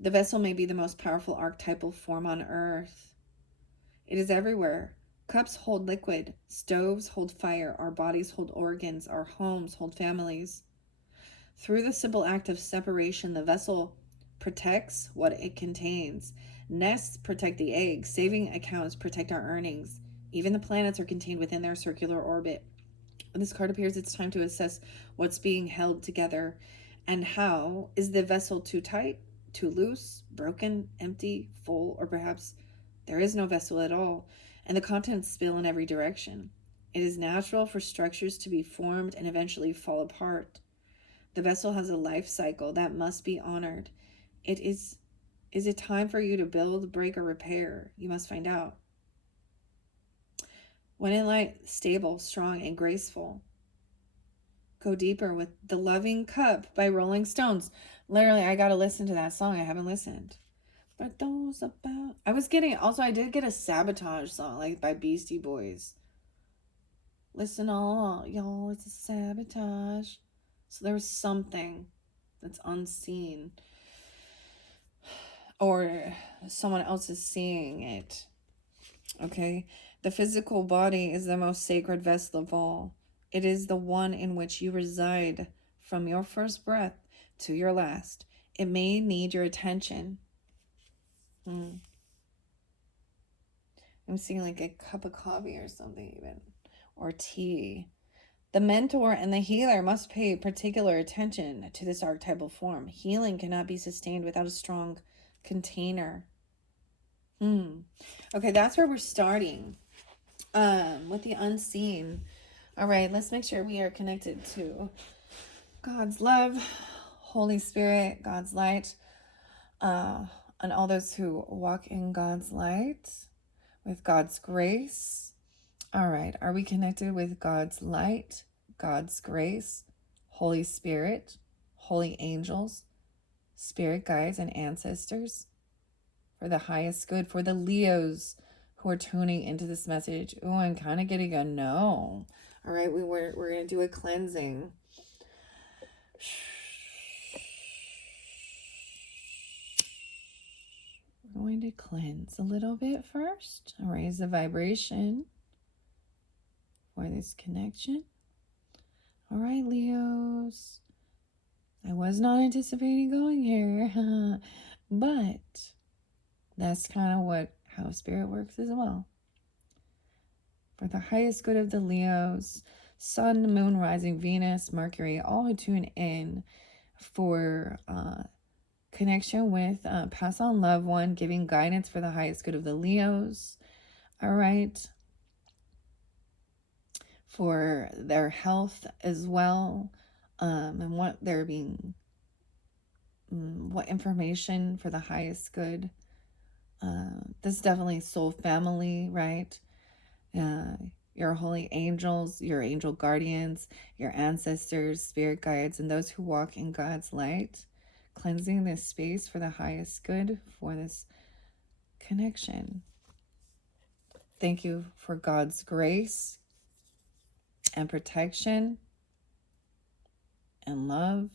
The vessel may be the most powerful archetypal form on earth. It is everywhere. Cups hold liquid, stoves hold fire, our bodies hold organs, our homes hold families. Through the simple act of separation, the vessel protects what it contains. Nests protect the eggs, saving accounts protect our earnings. Even the planets are contained within their circular orbit. When this card appears, it's time to assess what's being held together and how. Is the vessel too tight, too loose, broken, empty, full, or perhaps there is no vessel at all, and the contents spill in every direction. It is natural for structures to be formed and eventually fall apart. The vessel has a life cycle that must be honored. Is it time for you to build, break, or repair? You must find out. When in light, stable, strong, and graceful. Go deeper with The Loving Cup by Rolling Stones. Literally, I gotta listen to that song. I haven't listened. But those about I did get a Sabotage song, like by Beastie Boys. Listen all, y'all, it's a sabotage. So there was something that's unseen. Or someone else is seeing it. Okay? The physical body is the most sacred vessel of all. It is the one in which you reside from your first breath to your last. It may need your attention. I'm seeing like a cup of coffee or something even. Or tea. The mentor and the healer must pay particular attention to this archetypal form. Healing cannot be sustained without a strong container. Okay, that's where we're starting. With the unseen. All right, let's make sure we are connected to God's love, Holy Spirit, God's light, and all those who walk in God's light, with God's grace. All right, are we connected with God's light, God's grace, Holy Spirit, holy angels, spirit guides, and ancestors? For the highest good, for the Leos who are tuning into this message. Oh, I'm kind of getting a no. All right, we're going to do a cleansing. We're going to cleanse a little bit first. Raise the vibration for this connection. All right, Leos. I was not anticipating going here, but that's kind of how spirit works as well. For the highest good of the Leos, Sun, Moon, Rising, Venus, Mercury, all who tune in for connection with pass on loved one, giving guidance for the highest good of the Leos. All right. For their health as well, and what they're being, what information for the highest good. This is definitely soul family, right? Your holy angels, your angel guardians, your ancestors, spirit guides, and those who walk in God's light, cleansing this space for the highest good for this connection. Thank you for God's grace and protection and love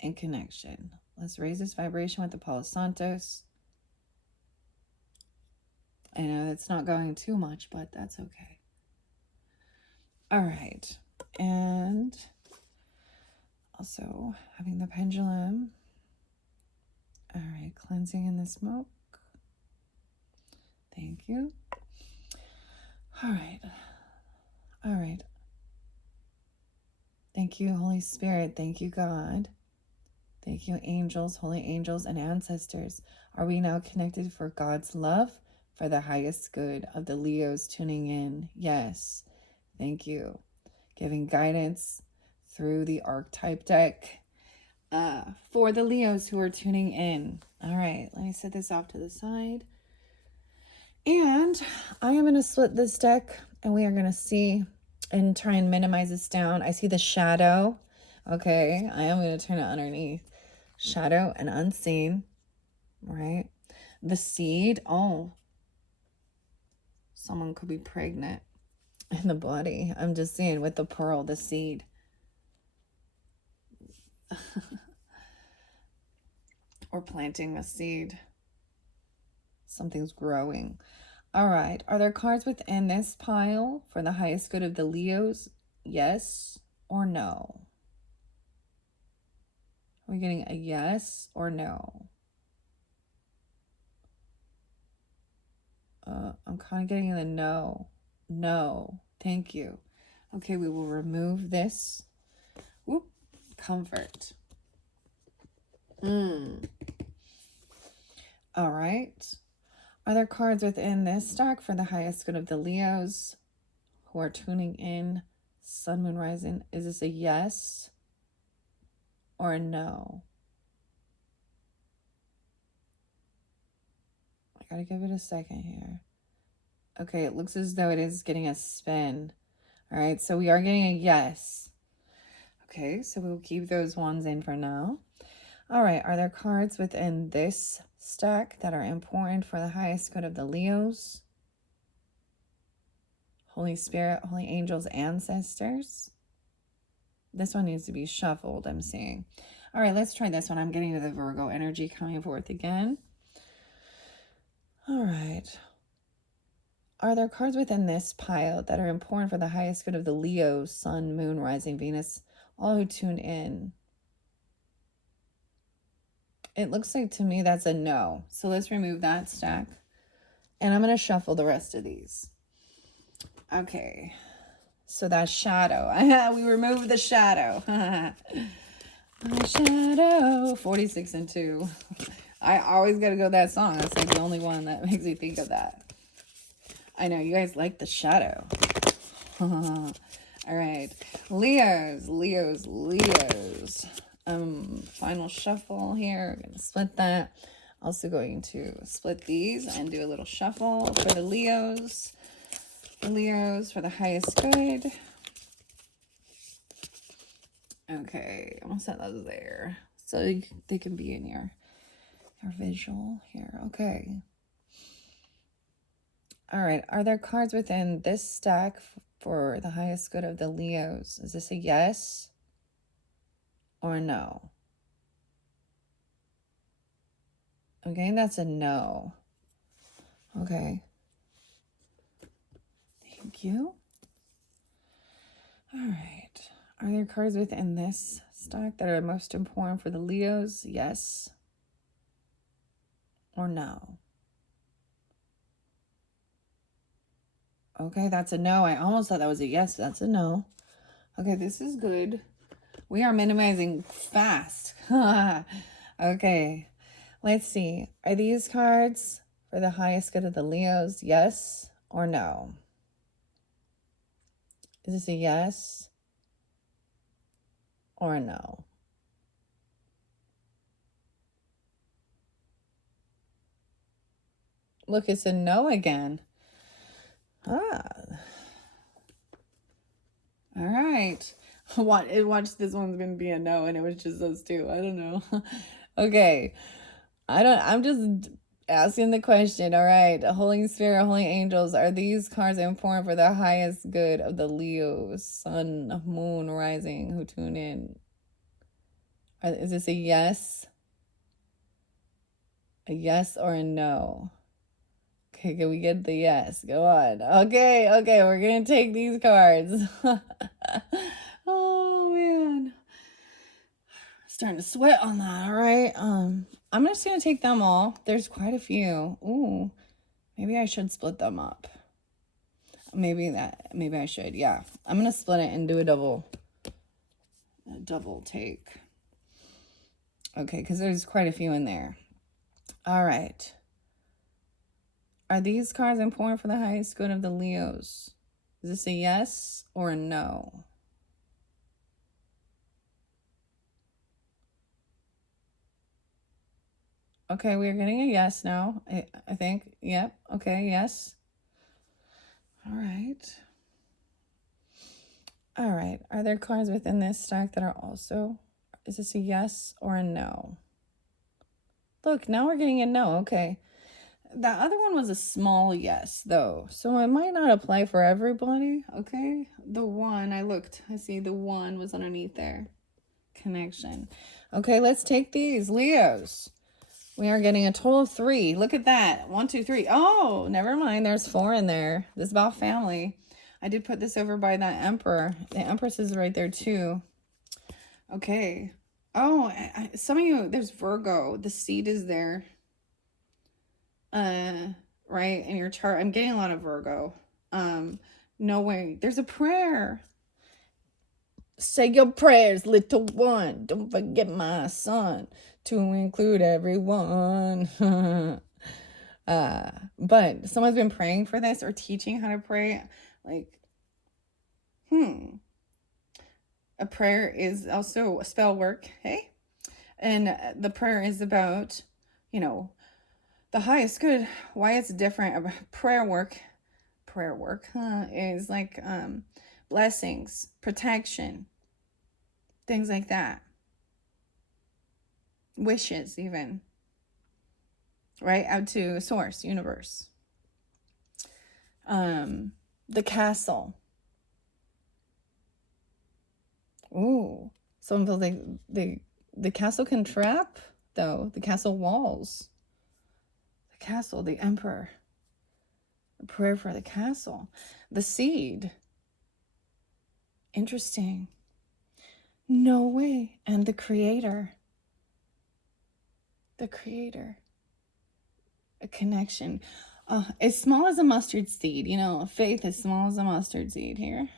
and connection. Let's raise this vibration with the Palo Santos. I know it's not going too much, but that's okay. All right. And also having the pendulum. All right, cleansing in the smoke. Thank you. All right. All right. Thank you, Holy Spirit. Thank you, God. Thank you, angels, holy angels, and ancestors. Are we now connected for God's love, for the highest good of the Leos tuning in? Yes. Thank you. Giving guidance through the archetype deck for the Leos who are tuning in. All right, let me set this off to the side. And I am going to split this deck And we are going to see and try and minimize this down. I see the shadow. Okay, I am going to turn it underneath. Shadow and unseen, right? The seed. Oh, someone could be pregnant in the body. I'm just seeing with the pearl, the seed. Or planting a seed. Something's growing. All right. Are there cards within this pile for the highest good of the Leos? Yes or no? Are we getting a yes or no? I'm kind of getting the no. No. Thank you. Okay, we will remove this. Whoop. Comfort. All right. Are there cards within this stack for the highest good of the Leos who are tuning in? Sun, Moon, Rising. Is this a yes or a no? I gotta give it a second here. Okay, it looks as though it is getting a spin. All right, so we are getting a yes. Okay, so we'll keep those ones in for now. All right, are there cards within this stack that are important for the highest good of the Leos? Holy Spirit, Holy Angels, Ancestors. This one needs to be shuffled, I'm seeing. All right, let's try this one. I'm getting to the Virgo energy coming forth again. All right. Are there cards within this pile that are important for the highest good of the Leo, Sun, Moon, Rising, Venus, all who tune in? It looks like to me that's a no. So let's remove that stack. And I'm going to shuffle the rest of these. Okay. So that shadow. We removed the shadow. Shadow. 46 and 2. I always got to go that song. That's like the only one that makes me think of that. I know, you guys like the shadow. All right. Leos. Final shuffle here. We're going to split that. Also going to split these and do a little shuffle for the Leos. The Leos for the highest good. Okay, I'm going to set those there so they can be in your visual here. Okay. All right. Are there cards within this stack for the highest good of the Leos? Is this a yes or no? Okay, that's a no. Okay. Thank you. All right. Are there cards within this stack that are most important for the Leos? Yes or no? Okay, that's a no. I almost thought that was a yes. That's a no. Okay, this is good. We are minimizing fast. Okay, let's see. Are these cards for the highest good of the Leos? Yes or no? Is this a yes or a no? Look, it's a no again. Ah. All right. Watch, this one's gonna be a no, and it was just those two. I don't know. Okay. I'm just asking the question. All right. Holy Spirit, Holy Angels, are these cards important for the highest good of the Leos, Sun, Moon, Rising, who tune in? Is this a yes? A yes or a no? Okay, can we get the yes? Go on. Okay, we're gonna take these cards. Oh man. Starting to sweat on that, all right? I'm just gonna take them all. There's quite a few. Ooh, maybe I should split them up. Maybe I should, yeah. I'm gonna split it and do a double take. Okay, because there's quite a few in there. All right. Are these cards important for the highest good of the Leos? Is this a yes or a no? Okay, we're getting a yes now. I think. Yep. Okay, yes. All right. All right. Are there cards within this stack that are also, is this a yes or a no? Look, now we're getting a no. Okay. That other one was a small yes, though. So it might not apply for everybody. Okay. The one, I see the one was underneath there. Connection. Okay, let's take these. Leos. We are getting a total of 3. Look at that. 1, 2, 3. Oh, never mind. There's 4 in there. This is about family. I did put this over by that Emperor. The Empress is right there too. Okay. Oh, some of you, there's Virgo. The seed is there. Right in your chart. I'm getting a lot of Virgo. No way. There's a prayer. Say your prayers, little one. Don't forget my son to include everyone. But someone's been praying for this or teaching how to pray. Like, a prayer is also a spell work, hey? And the prayer is about, the highest good. Why it's different. Prayer work is like blessings, protection, things like that. Wishes, even. Right? Out to source, universe. The castle. Ooh. Someone feels like the castle can trap, though. The castle walls. The castle, the emperor. A prayer for the castle. The seed. Interesting. No way. And the creator. The creator. A connection. As small as a mustard seed. Faith as small as a mustard seed here.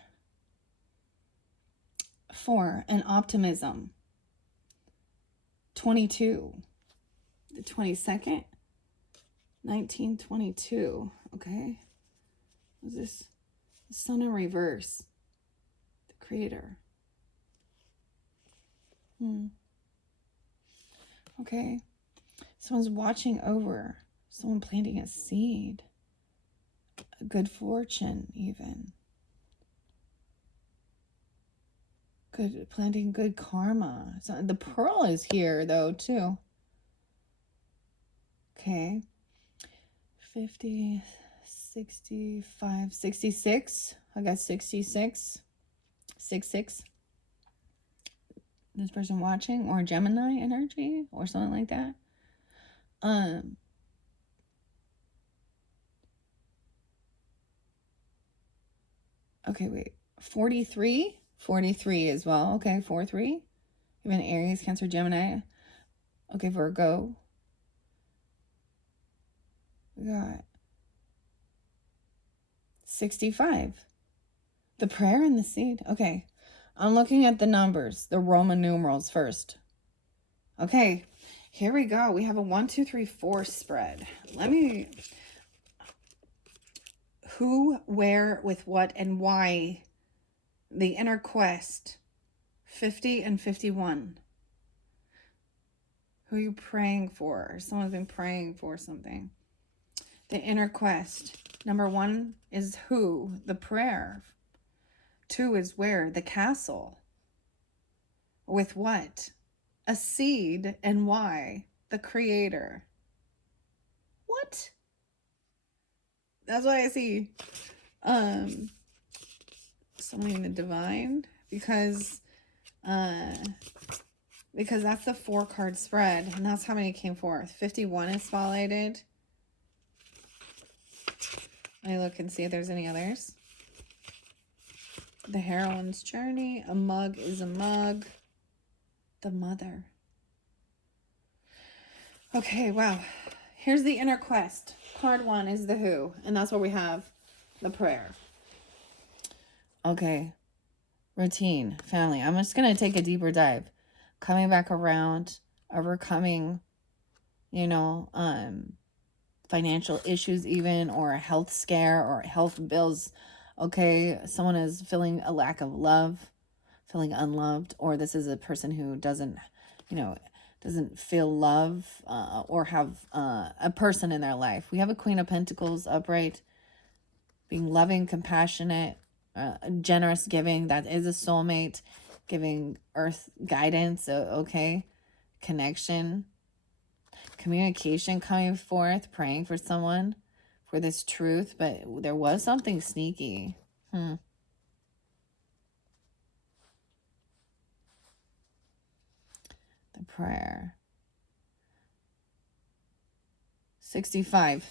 4, an optimism. 22. The 22nd. 1922. Okay. What's this? The sun in reverse. The creator. Okay. Someone's watching over. Someone planting a seed. A good fortune, even. Planting good karma. So the pearl is here, though, too. Okay. 50, 65, 66. I got 66. 66. This person watching, or Gemini energy, or something like that. Okay, wait. 43? 43 as well. Okay, 4-3. Even Aries, Cancer, Gemini. Okay, Virgo. We got 65. The prayer and the seed. Okay. I'm looking at the numbers, the Roman numerals first. Okay, here we go. We have a 1, 2, 3, 4 spread. Who, where, with what, and why. The inner quest. 50 and 51. Who are you praying for? Someone's been praying for something. The inner quest. Number 1 is who? The prayer. 2 is where? The castle. With what? A seed, and why? The creator. What? That's why I see someone in the divine, because that's the 4-card spread, and that's how many came forth. 51 is spotlighted. Let me look and see if there's any others. The heroine's journey. A mug is a mug. The mother. Okay, wow. Here's the inner quest. Card 1 is the who, and that's where we have the prayer. Okay. Routine, family. I'm just going to take a deeper dive. Coming back around, overcoming, financial issues even, or a health scare or health bills. Okay, someone is feeling a lack of love, feeling unloved, or this is a person who doesn't feel love or have a person in their life. We have a Queen of Pentacles upright, being loving, compassionate, generous giving. That is a soulmate giving earth guidance. Okay. Connection, communication coming forth, praying for someone for this truth. But there was something sneaky. The prayer. 65.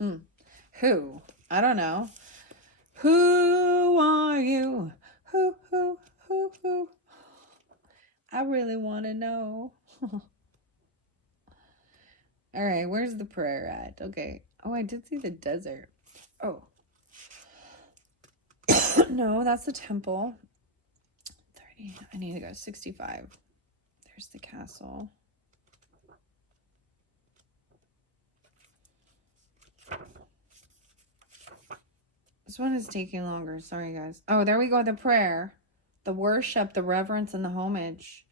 Who? I don't know. Who are you? Who? I really want to know. All right, where's the prayer at? Okay. Oh, I did see the desert. Oh. No, that's the temple. 30. I need to go 65. There's the castle. This one is taking longer. Sorry, guys. Oh, there we go. The prayer, the worship, the reverence, and the homage.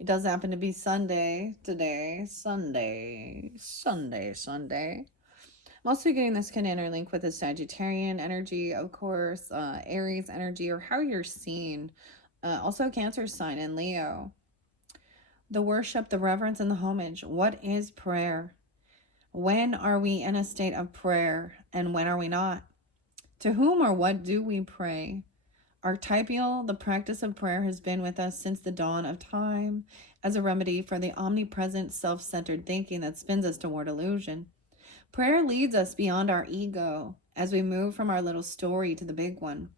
It does happen to be Sunday today. Sunday. I'm also getting this can interlink with the Sagittarian energy, of course, Aries energy, or how you're seen. Also, Cancer sign and Leo. The worship, the reverence, and the homage. What is prayer? When are we in a state of prayer, and when are we not? To whom or what do we pray? Archetypal, the practice of prayer has been with us since the dawn of time as a remedy for the omnipresent self-centered thinking that spins us toward illusion. Prayer leads us beyond our ego as we move from our little story to the big one.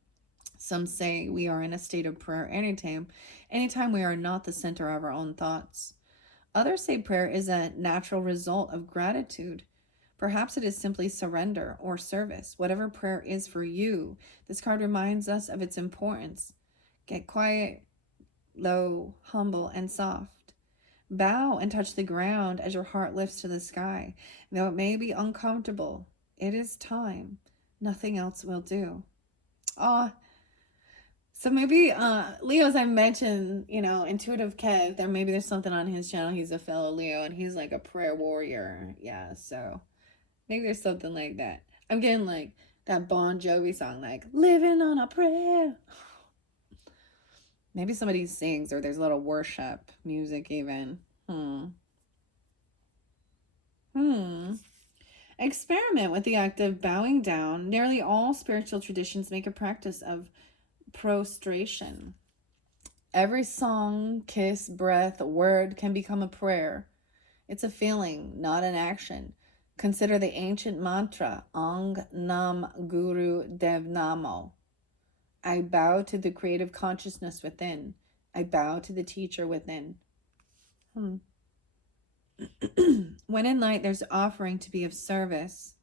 Some say we are in a state of prayer anytime we are not the center of our own thoughts. Others say prayer is a natural result of gratitude. Perhaps it is simply surrender or service, whatever prayer is for you. This card reminds us of its importance. Get quiet, low, humble, and soft. Bow and touch the ground as your heart lifts to the sky. Though it may be uncomfortable, it is time. Nothing else will do. So maybe Leo, as I mentioned, Intuitive Kev, there's something on his channel. He's a fellow Leo and he's like a prayer warrior. Yeah, so maybe there's something like that. I'm getting like that Bon Jovi song, like living on a prayer. Maybe somebody sings or there's a little worship music even. Experiment with the act of bowing down. Nearly all spiritual traditions make a practice of prostration. Every song, kiss, breath, word can become a prayer. It's a feeling, not an action. Consider the ancient mantra, Ong Nam Guru Dev Namo. I bow to the creative consciousness within. I bow to the teacher within. When in light, there's offering to be of service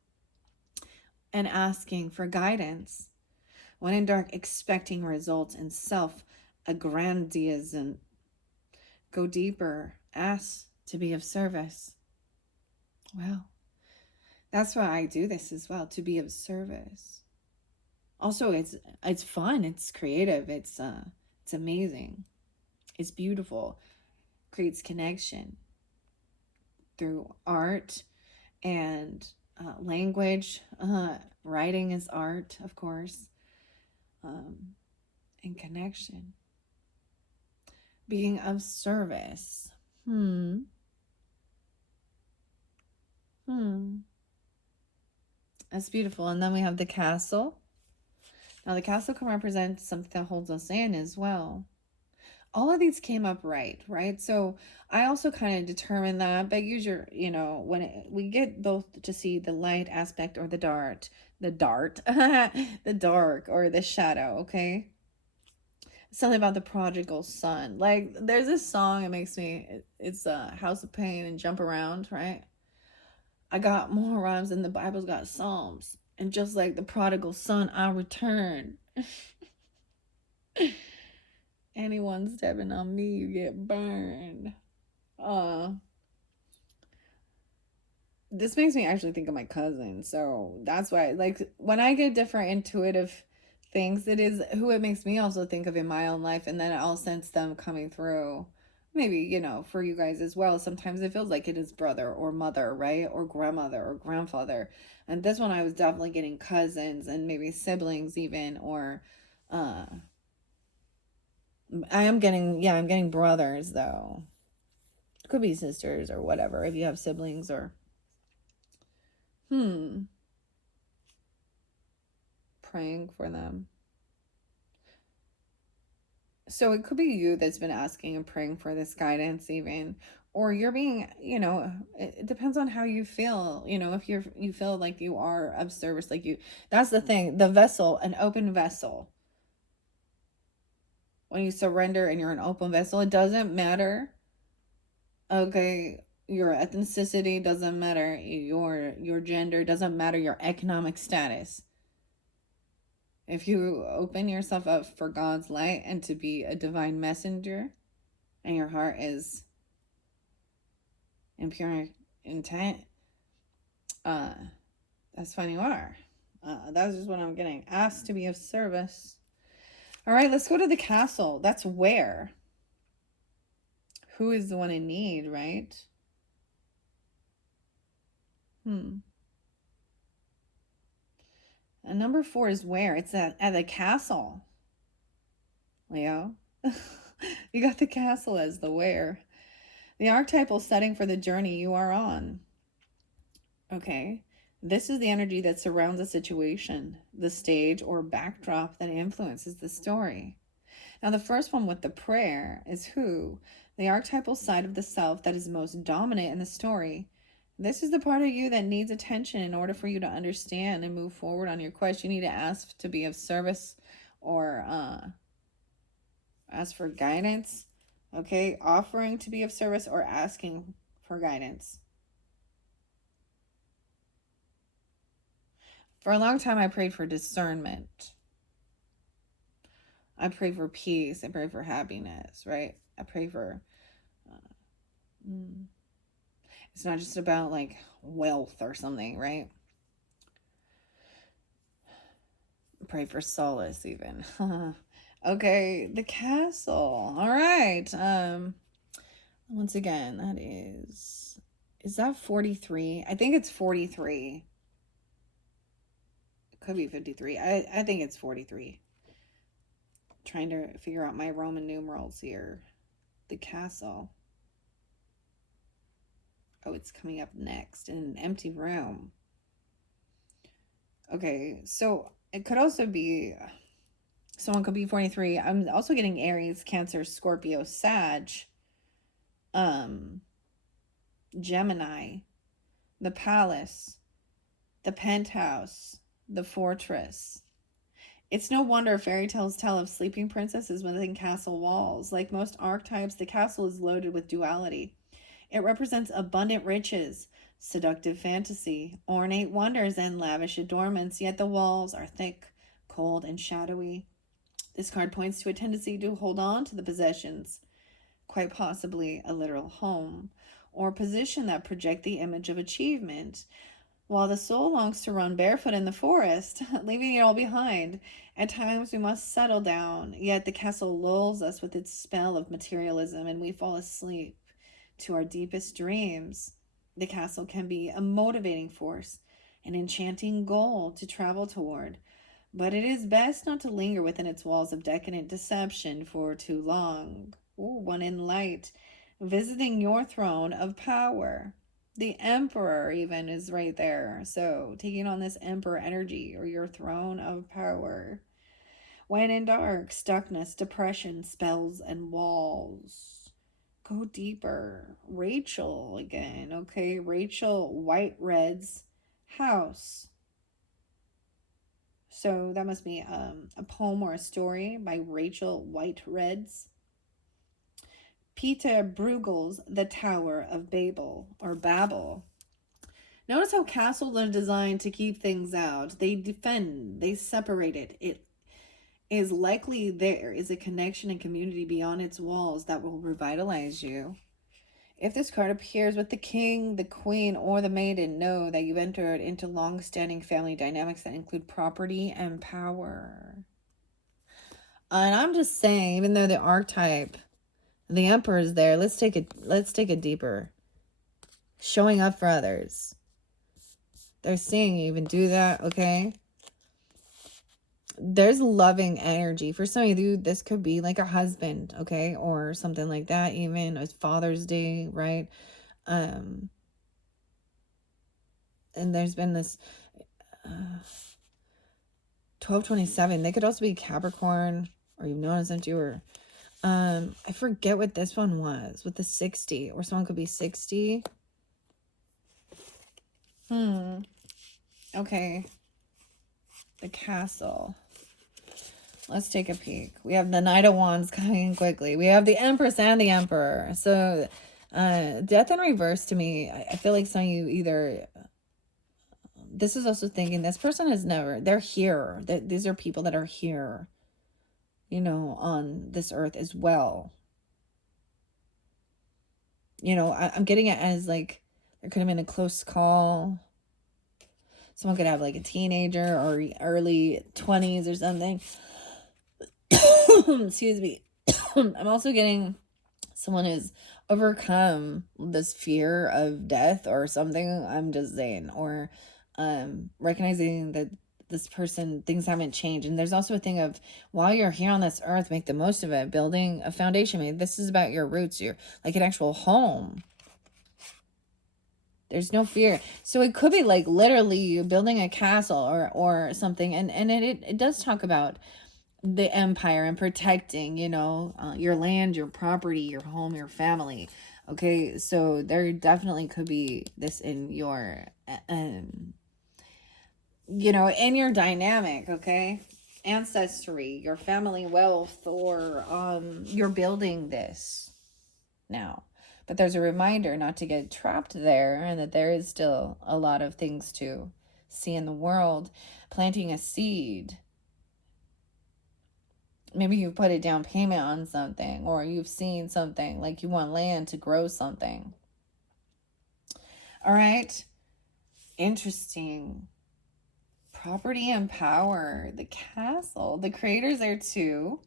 and asking for guidance. When in dark, expecting results and self-aggrandizement. Go deeper, ask to be of service. Wow. That's why I do this as well, to be of service. Also, it's fun, it's creative, it's amazing. It's beautiful. Creates connection through art and language. Writing is art, of course. And connection. Being of service. That's beautiful. And then we have the castle. Now the castle can represent something that holds us in as well. All of these came up right? So I also kind of determined that, but use your, we get both to see the light aspect or the dark, the dark or the shadow, okay? Something about the prodigal son. Like, there's this song, it's House of Pain and Jump Around, right? I got more rhymes than the Bible's got Psalms. And just like the prodigal son, I return. Anyone stepping on me, you get burned. This makes me actually think of my cousin. So that's why, like, when I get different intuitive things, it is who it makes me also think of in my own life. And then I'll sense them coming through maybe, you know, for you guys as well, sometimes it feels like it is brother or mother, right? Or grandmother or grandfather. And this one I was definitely getting cousins and maybe siblings even, or I'm getting brothers though. Could be sisters or whatever if you have siblings or praying for them. So it could be you that's been asking and praying for this guidance even, or you're being, you know, it depends on how you feel, you know, if you feel like you are of service, like you, that's the thing, the vessel, an open vessel. When you surrender and you're an open vessel, it doesn't matter. Okay, your ethnicity doesn't matter, your gender doesn't matter, your economic status. If you open yourself up for God's light and to be a divine messenger, and your heart is in pure intent, that's when you are. That's just what I'm getting. Asked to be of service. All right, let's go to the castle. That's where. Who is the one in need, right? And number 4 is where? It's at the castle. Leo. You got the castle as the where. The archetypal setting for the journey you are on. Okay. This is the energy that surrounds a situation, the stage or backdrop that influences the story. Now, the first one with the prayer is who? The archetypal side of the self that is most dominant in the story. This is the part of you that needs attention in order for you to understand and move forward on your quest. You need to ask to be of service or ask for guidance. Okay, offering to be of service or asking for guidance. For a long time, I prayed for discernment. I pray for peace. I pray for happiness, right? I pray for... it's not just about like wealth or something, right? Pray for solace even. Okay, the castle. All right. Once again, that is that 43? I think it's 43. It could be 53. I think it's 43. Trying to figure out my Roman numerals here. The castle. Oh, it's coming up next in an empty room. Okay, so it could also be someone could be 43. I'm also getting Aries, Cancer, Scorpio, Sag, Gemini, the palace, the penthouse, the fortress. It's no wonder fairy tales tell of sleeping princesses within castle walls. Like most archetypes, the castle is loaded with duality. It represents abundant riches, seductive fantasy, ornate wonders, and lavish adornments, yet the walls are thick, cold, and shadowy. This card points to a tendency to hold on to the possessions, quite possibly a literal home, or position that project the image of achievement, while the soul longs to run barefoot in the forest, leaving it all behind. At times we must settle down, yet the castle lulls us with its spell of materialism, and we fall asleep to our deepest dreams. The castle can be a motivating force, an enchanting goal to travel toward, but it is best not to linger within its walls of decadent deception for too long. Ooh, one in light, visiting your throne of power. The emperor even is right there. So taking on this emperor energy or your throne of power. When in dark, stuckness, depression, spells, and walls. Go deeper. Rachel again. Okay, Rachel White Red's house. So that must be a poem or a story by Rachel White Reds. Peter Bruegel's The Tower of Babel or Babel. Notice how castles are designed to keep things out. They defend, they separate it. It is likely there is a connection and community beyond its walls that will revitalize you. If this card appears with the king, the queen, or the maiden, know that you've entered into long-standing family dynamics that include property and power. And I'm just saying, even though the archetype The Emperor is there. Let's take it deeper. Showing up for others. They're seeing you even do that, okay? There's loving energy. For some of you, this could be like a husband, okay? Or something like that, even. It's Father's Day, right? And there's been this 1227. They could also be Capricorn, or you've noticed that you were I forget what this one was with the 60, or someone could be 60. Okay. The Castle. Let's take a peek. We have the Knight of Wands coming in quickly. We have the Empress and the Emperor. So death in reverse to me, I feel like some of you either, this is also thinking this person has never, they're here. These are people that are here, you know, on this earth as well. You know, I'm getting it as like, there could have been a close call. Someone could have like a teenager or early 20s or something. Excuse me. I'm also getting someone who's overcome this fear of death or something. I'm just saying. Or recognizing that this person, things haven't changed. And there's also a thing of, while you're here on this earth, make the most of it, building a foundation. Maybe this is about your roots, your like an actual home. There's no fear. So it could be like literally you building a castle or something. And it does talk about the empire and protecting, you know, your land, your property, your home, your family. Okay, so there definitely could be this in your, you know, in your dynamic, okay? Ancestry, your family wealth, or you're building this now. But there's a reminder not to get trapped there, and that there is still a lot of things to see in the world. Planting a seed. Maybe you put a down payment on something, or you've seen something like you want land to grow something. All right. Interesting. Property and power. The Castle. The Creator's there too.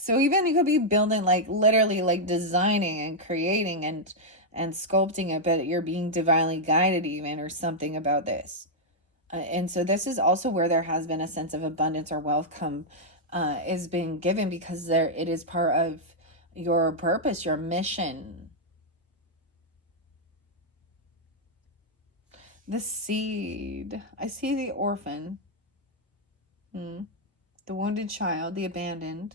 So even you could be building, like literally like designing and creating and sculpting it, but you're being divinely guided even, or something about this. And so this is also where there has been a sense of abundance or wealth come is being given, because there it is part of your purpose, your mission. The seed. I see the orphan. The wounded child, the abandoned.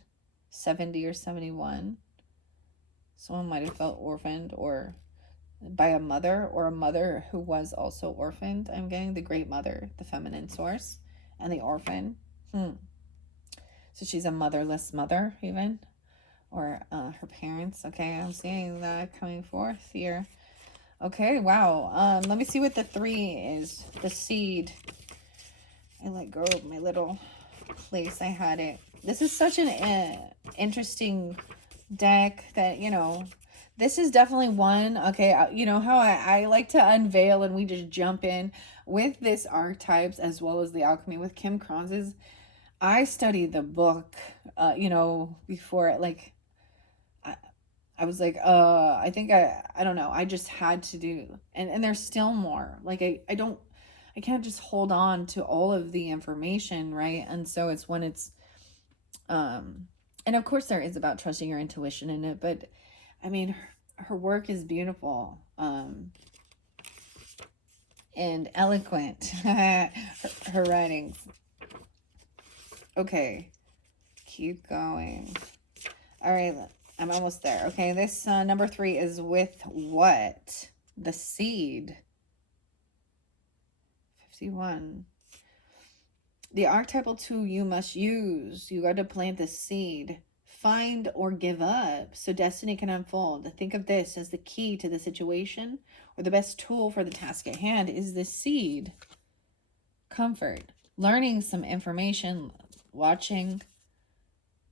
70 or 71. Someone might have felt orphaned, or by a mother, or a mother who was also orphaned. I'm getting the great mother, the feminine source, and the orphan. So she's a motherless mother, even, or her parents. Okay, I'm seeing that coming forth here. Okay, wow. Let me see what the 3 is. The seed. I let go of my little place I had it. This is such an interesting deck that, you know, this is definitely one. Okay, you know how I like to unveil and we just jump in with this Archetypes as well as the Alchemy with Kim Kranz's. I studied the book, you know, before, like, I was like, I think I don't know. I just had to do, and there's still more. Like, I can't just hold on to all of the information, right? And so it's when it's, and of course there is about trusting your intuition in it, but I mean, her work is beautiful, and eloquent. her writings. Okay, keep going. All right, I'm almost there. Okay, this number 3 is with what? The seed. 51. The archetypal tool you must use. You got to plant the seed. Find or give up so destiny can unfold. Think of this as the key to the situation, or the best tool for the task at hand is the seed. Comfort. Learning some information. Watching.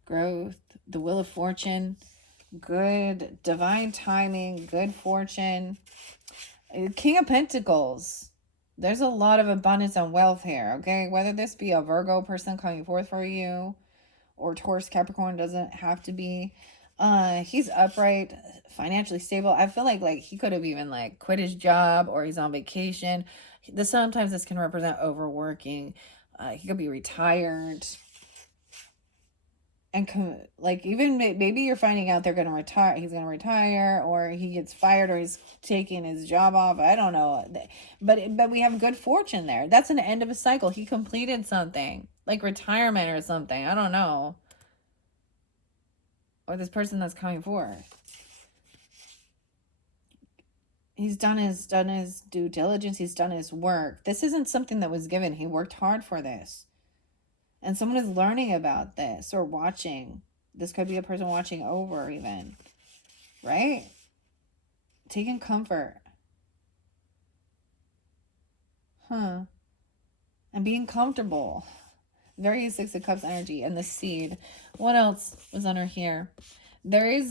Growth. The Wheel of Fortune. Good divine timing. Good fortune. King of Pentacles. There's a lot of abundance and wealth here, okay? Whether this be a Virgo person coming forth for you, or Taurus, Capricorn, doesn't have to be. He's upright, financially stable. I feel like he could have even like quit his job, or he's on vacation. Sometimes this can represent overworking. He could be retired. And like, even maybe you're finding out they're going to retire, he's going to retire, or he gets fired, or he's taking his job off. I don't know, but we have good fortune there. That's an end of a cycle. He completed something, like retirement or something. I don't know. Or this person that's coming forth, he's done his due diligence. He's done his work. This isn't something that was given. He worked hard for this, and someone is learning about this or watching. This could be a person watching over, even, right? Taking comfort. And being comfortable. Very Six of Cups energy. And the seed. What else was under here? There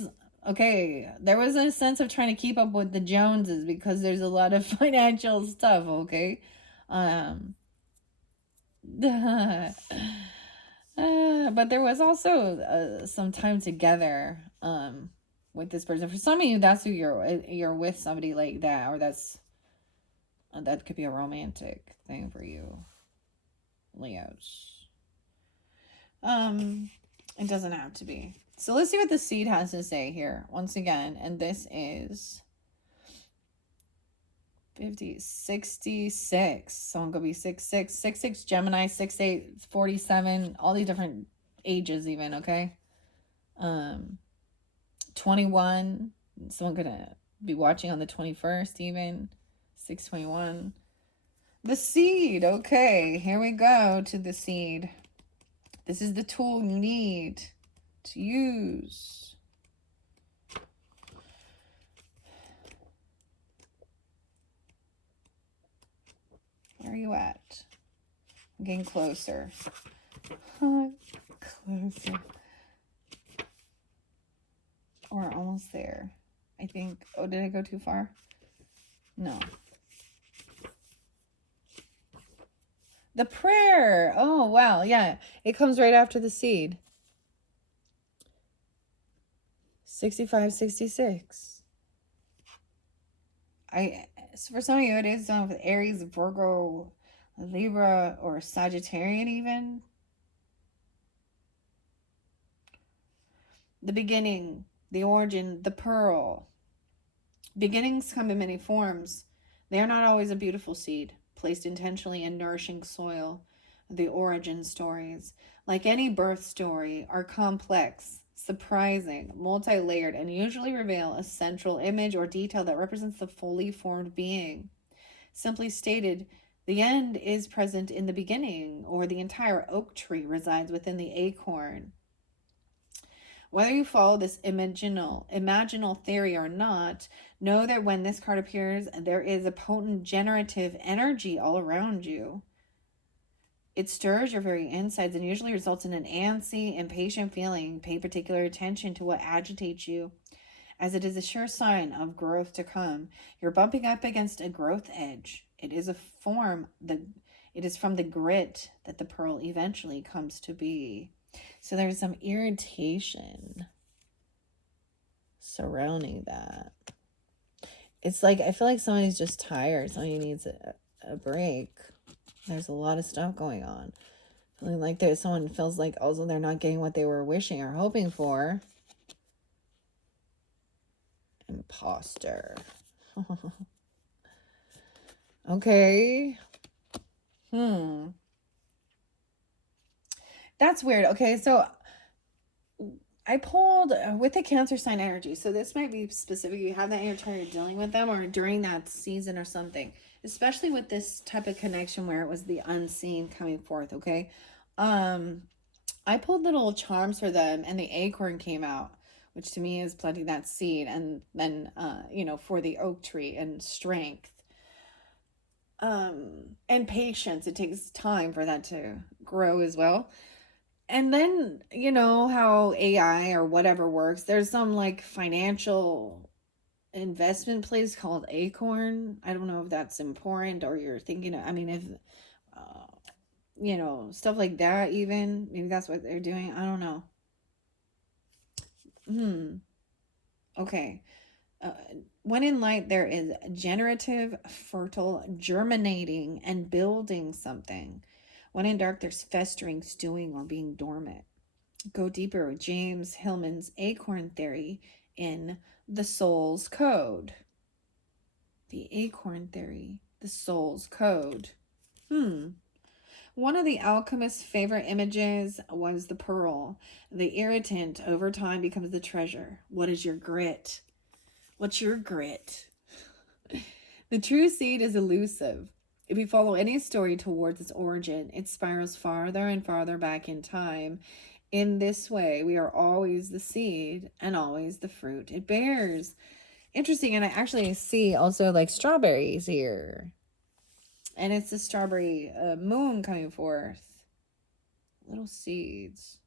was a sense of trying to keep up with the Joneses, because there's a lot of financial stuff, okay? But there was also some time together with this person. For some of you, that's who you're with, somebody like that, or that could be a romantic thing for you, Leos. It doesn't have to be. So let's see what the seed has to say here once again. And this is 50, 66. Someone could be 66, 66 Gemini, 68, 47, all these different ages even, okay? 21. Someone could be watching on the 21st even. 621. The seed. Okay, here we go to the seed. This is the tool you need to use. Where are you at? I'm getting closer. Closer. Or almost there. I think. Oh, did I go too far? No. The prayer. Oh, wow. Yeah. It comes right after the seed. 65, 66. For some of you, it is with Aries, Virgo, Libra, or Sagittarian even. The beginning, the origin, the pearl. Beginnings come in many forms. They are not always a beautiful seed, placed intentionally in nourishing soil. The origin stories, like any birth story, are complex, surprising, multi-layered, and usually reveal a central image or detail that represents the fully formed being. Simply stated, the end is present in the beginning, or the entire oak tree resides within the acorn. Whether you follow this imaginal theory or not, know that when this card appears, there is a potent generative energy all around you. It stirs your very insides and usually results in an antsy, impatient feeling. Pay particular attention to what agitates you, as it is a sure sign of growth to come. You're bumping up against a growth edge. It is from the grit that the pearl eventually comes to be. So there's some irritation surrounding that. It's like, I feel like somebody's just tired. Somebody needs a break. There's a lot of stuff going on. Feeling like someone feels like also they're not getting what they were wishing or hoping for. Imposter. Okay. That's weird. Okay, so I pulled with the Cancer sign energy. So this might be specific. You have that in your chart, you're dealing with them, or during that season or something. Especially with this type of connection where it was the unseen coming forth, okay? I pulled little charms for them, and the acorn came out, which to me is planting that seed, and then for the oak tree and strength. And patience. It takes time for that to grow as well. And then, how AI or whatever works, there's some like financial investment place called Acorn. I don't know if that's important, or you're thinking if stuff like that, even maybe that's what they're doing. I don't know. Okay. Uh, when in light, there is generative, fertile, germinating, and building something. When in dark, there's festering, stewing, or being dormant. Go deeper with James Hillman's acorn theory in The Soul's Code. The acorn theory, the soul's code. One of the alchemist's favorite images was the pearl. The irritant over time becomes the treasure. What is your grit? What's your grit? The true seed is elusive. If you follow any story towards its origin, it spirals farther and farther back in time. In this way, we are always the seed and always the fruit it bears. Interesting, and I actually see also like strawberries here. And it's the strawberry moon coming forth. Little seeds.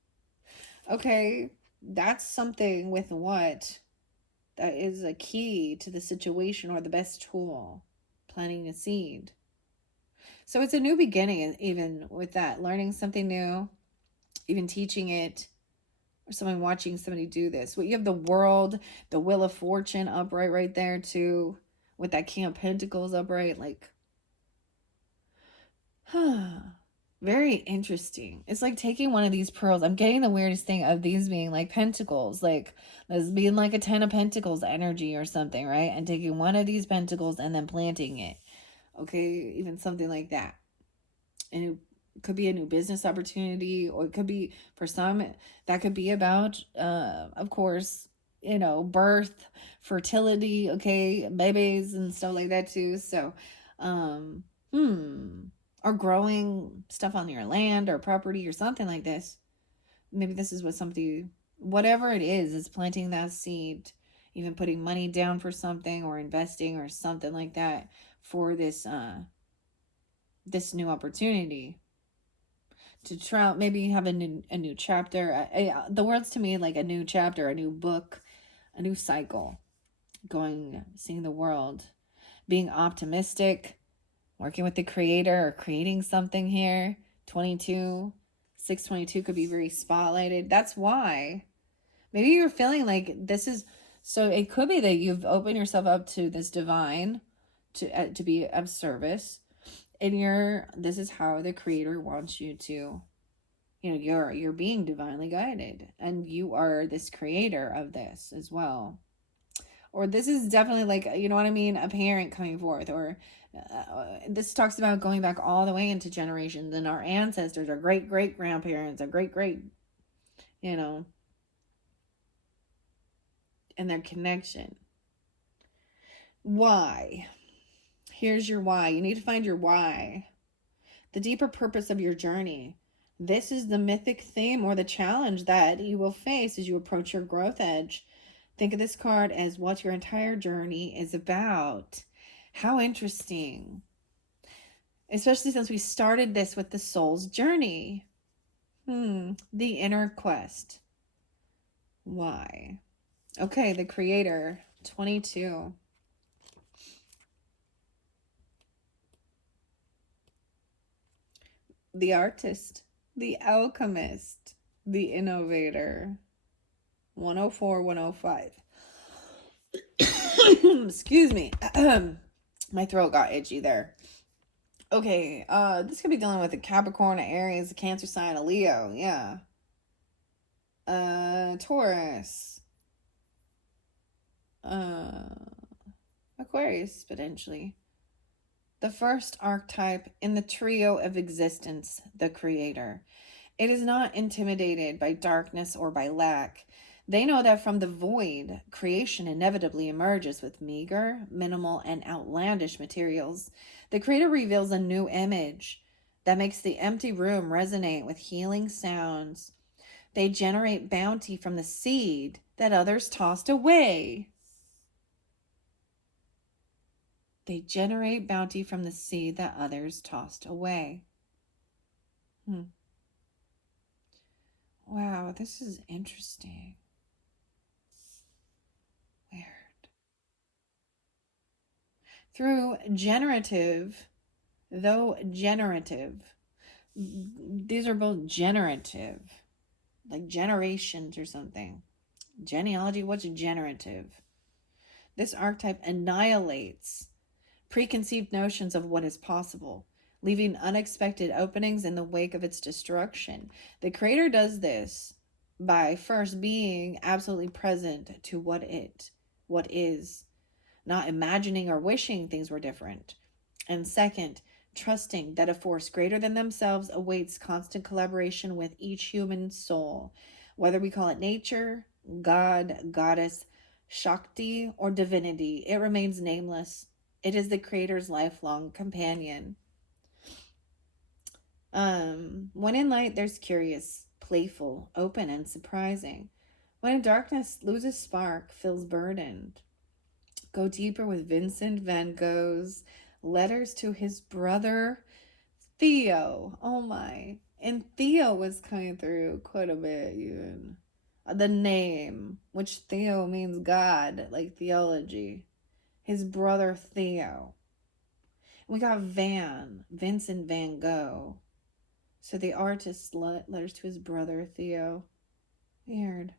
Okay, that's something with what? That is a key to the situation or the best tool. Planting a seed. So it's a new beginning, even with that. Learning something new, even teaching it, or someone watching somebody do this. Well, you have the world, the wheel of fortune upright right there, too, with that King of Pentacles upright. Like, very interesting. It's like taking one of these pearls. I'm getting the weirdest thing of these being like pentacles, like this being like a 10 of pentacles energy or something, right? And taking one of these pentacles and then planting it. Okay, even something like that. And it could be a new business opportunity, or it could be, for some, that could be about, of course, birth, fertility, okay, babies and stuff like that too. So, um, or growing stuff on your land or property or something like this. Maybe this is what somebody, whatever it is planting that seed, even putting money down for something or investing or something like that for this new opportunity to try, maybe have a new chapter. The words to me like a new chapter, a new book, a new cycle, going, seeing the world, being optimistic, working with the creator or creating something here. 22, 622 could be very spotlighted. That's why maybe you're feeling like this is, so it could be that you've opened yourself up to this divine, to be of service, and this is how the creator wants you to, you're being divinely guided, and you are this creator of this as well. Or this is definitely like, you know what I mean, a parent coming forth, or this talks about going back all the way into generations and our ancestors, our great great grandparents, our great great, you know, and their connection. Why? Here's your why. You need to find your why, the deeper purpose of your journey. This is the mythic theme or the challenge that you will face as you approach your growth edge. Think of this card as what your entire journey is about. How interesting. Especially since we started this with the soul's journey. The inner quest. Why? Okay, the creator, 22. The artist, the alchemist, the innovator, 104, 105. Excuse me. My throat got itchy there. Okay, this could be dealing with a Capricorn, a Aries, a Cancer sign, a Leo, yeah. Taurus. Aquarius, potentially. The first archetype in the trio of existence, the creator. It is not intimidated by darkness or by lack. They know that from the void, creation inevitably emerges with meager, minimal, and outlandish materials. The creator reveals a new image that makes the empty room resonate with healing sounds. They generate bounty from the seed that others tossed away. They generate bounty from the seed that others tossed away. Wow, this is interesting. Weird. Through generative, though generative, these are both generative, like generations or something. Genealogy, what's generative? This archetype annihilates preconceived notions of what is possible, leaving unexpected openings in the wake of its destruction. The creator does this by first being absolutely present to what is, not imagining or wishing things were different. And second, trusting that a force greater than themselves awaits constant collaboration with each human soul, whether we call it nature, God, goddess, Shakti, or divinity. It remains nameless. It is the creator's lifelong companion. When in light, there's curious, playful, open, and surprising. When in darkness, loses spark, feels burdened. Go deeper with Vincent van Gogh's letters to his brother Theo. Oh my. And Theo was coming through quite a bit, even. The name, which Theo means God, like theology. His brother Theo. We got Vincent van Gogh. So the artist letters to his brother Theo. Weird.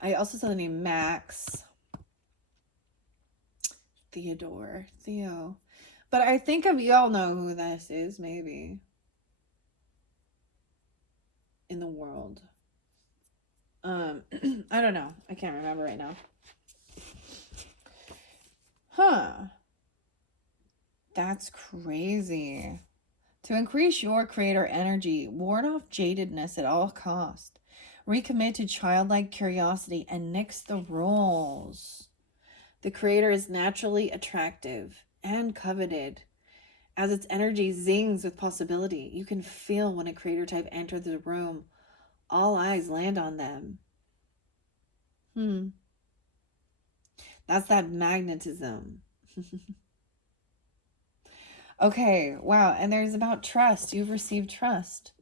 I also saw the name Max. Theodore. Theo. But I think you all know who this is, maybe. In the world. I don't know. I can't remember right now. Huh. That's crazy. To increase your creator energy, ward off jadedness at all cost. Recommit to childlike curiosity and nix the rules. The creator is naturally attractive and coveted. As its energy zings with possibility, you can feel when a creator type enters the room. All eyes land on them. That's that magnetism. Okay, wow. And there's about trust. You've received trust.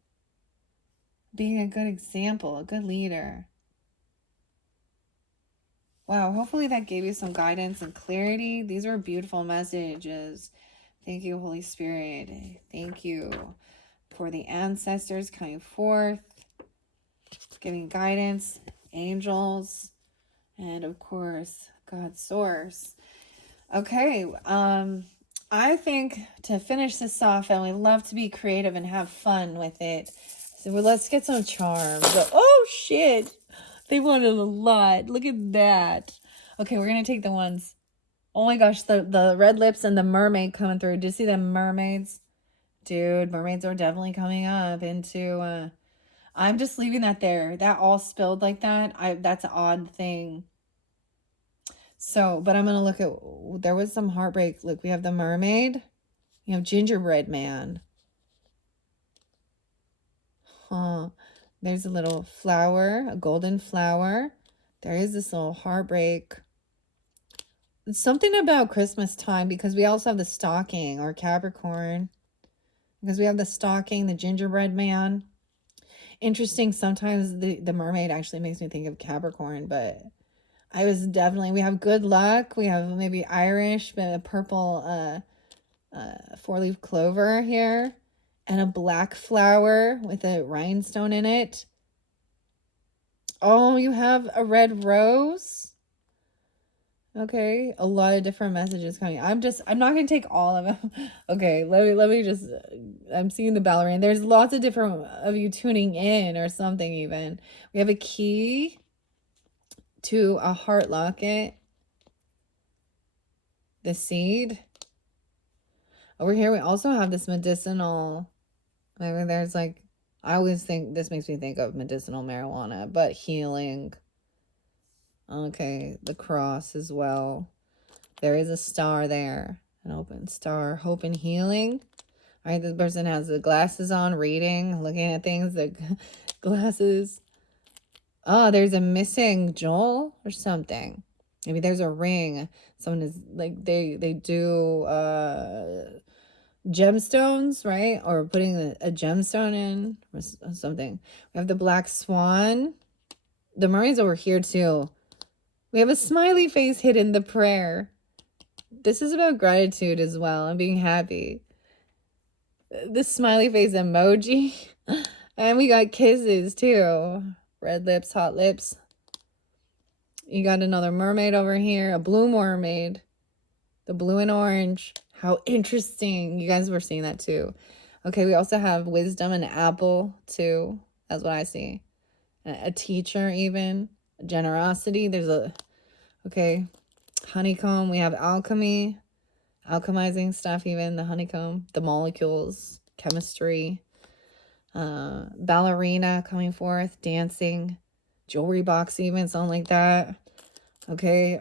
Being a good example, a good leader. Wow, hopefully that gave you some guidance and clarity. These were beautiful messages. Thank you, Holy Spirit. Thank you for the ancestors coming forth, giving guidance, angels, and of course, God's source. Okay, I think to finish this off, and we love to be creative and have fun with it. So let's get some charms. Oh shit! They wanted a lot. Look at that. Okay, we're gonna take the ones. Oh my gosh, the red lips and the mermaid coming through. Do you see the mermaids? Dude, mermaids are definitely coming up into I'm just leaving that there. That all spilled like that. That's an odd thing. So, but I'm gonna look at, there was some heartbreak. Look, we have the mermaid. You have gingerbread man. Huh. There's a little flower, a golden flower. There is this little heartbreak. It's something about Christmas time because we also have the stocking, or Capricorn. Because we have the stocking, the gingerbread man. Interesting, sometimes the mermaid actually makes me think of Capricorn, but I was definitely, we have good luck. We have maybe Irish, but a purple four-leaf clover here. And a black flower with a rhinestone in it. Oh, you have a red rose. Okay, a lot of different messages coming. I'm not going to take all of them. Okay, let me just, I'm seeing the ballerina. There's lots of different of you tuning in or something even. We have a key to a heart locket. The seed. Over here, we also have this medicinal, maybe there's like, I always think, this makes me think of medicinal marijuana, but healing. Okay, the cross as well. There is a star there. An open star. Hope and healing. All right, this person has the glasses on, reading, looking at things. The glasses. Oh, there's a missing jewel or something. Maybe there's a ring. Someone is like, they do gemstones, right? Or putting a gemstone in or something. We have the black swan. The mermaid's over here too. We have a smiley face hidden the prayer. This is about gratitude as well and being happy. The smiley face emoji. And we got kisses too. Red lips, hot lips. You got another mermaid over here, a blue mermaid. The blue and orange. How interesting. You guys were seeing that too. Okay, we also have wisdom and apple too. That's what I see. A teacher even. Generosity. There's a, okay, honeycomb. We have alchemy. Alchemizing stuff even. The honeycomb. The molecules. Chemistry. Ballerina coming forth. Dancing. Jewelry box even. Something like that. Okay,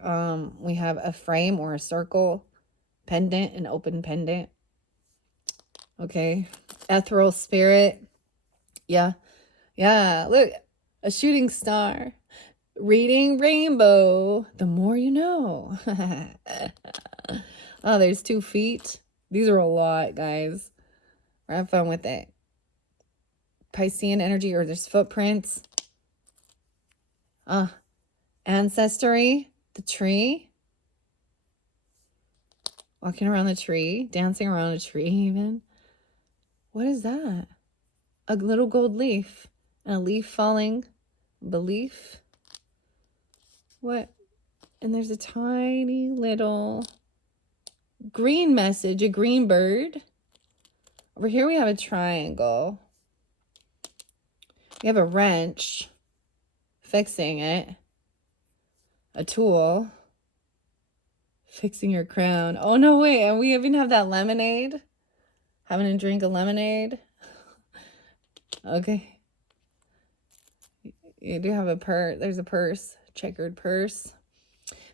we have a frame or a circle. Pendant, an open pendant. Okay. Ethereal spirit. Yeah. Yeah. Look. A shooting star. Reading rainbow. The more you know. Oh, there's 2 feet. These are a lot, guys. Have fun with it. Piscean energy, or there's footprints. Ancestry. The tree. Walking around the tree. Dancing around a tree even. What is that? A little gold leaf. And a leaf falling. Belief. What? And there's a tiny little green message. A green bird. Over here we have a triangle. We have a wrench. Fixing it. A tool. Fixing your crown. Oh, no, wait. And we even have that lemonade. Having a drink of lemonade. Okay. You do have a purse. There's a purse. Checkered purse.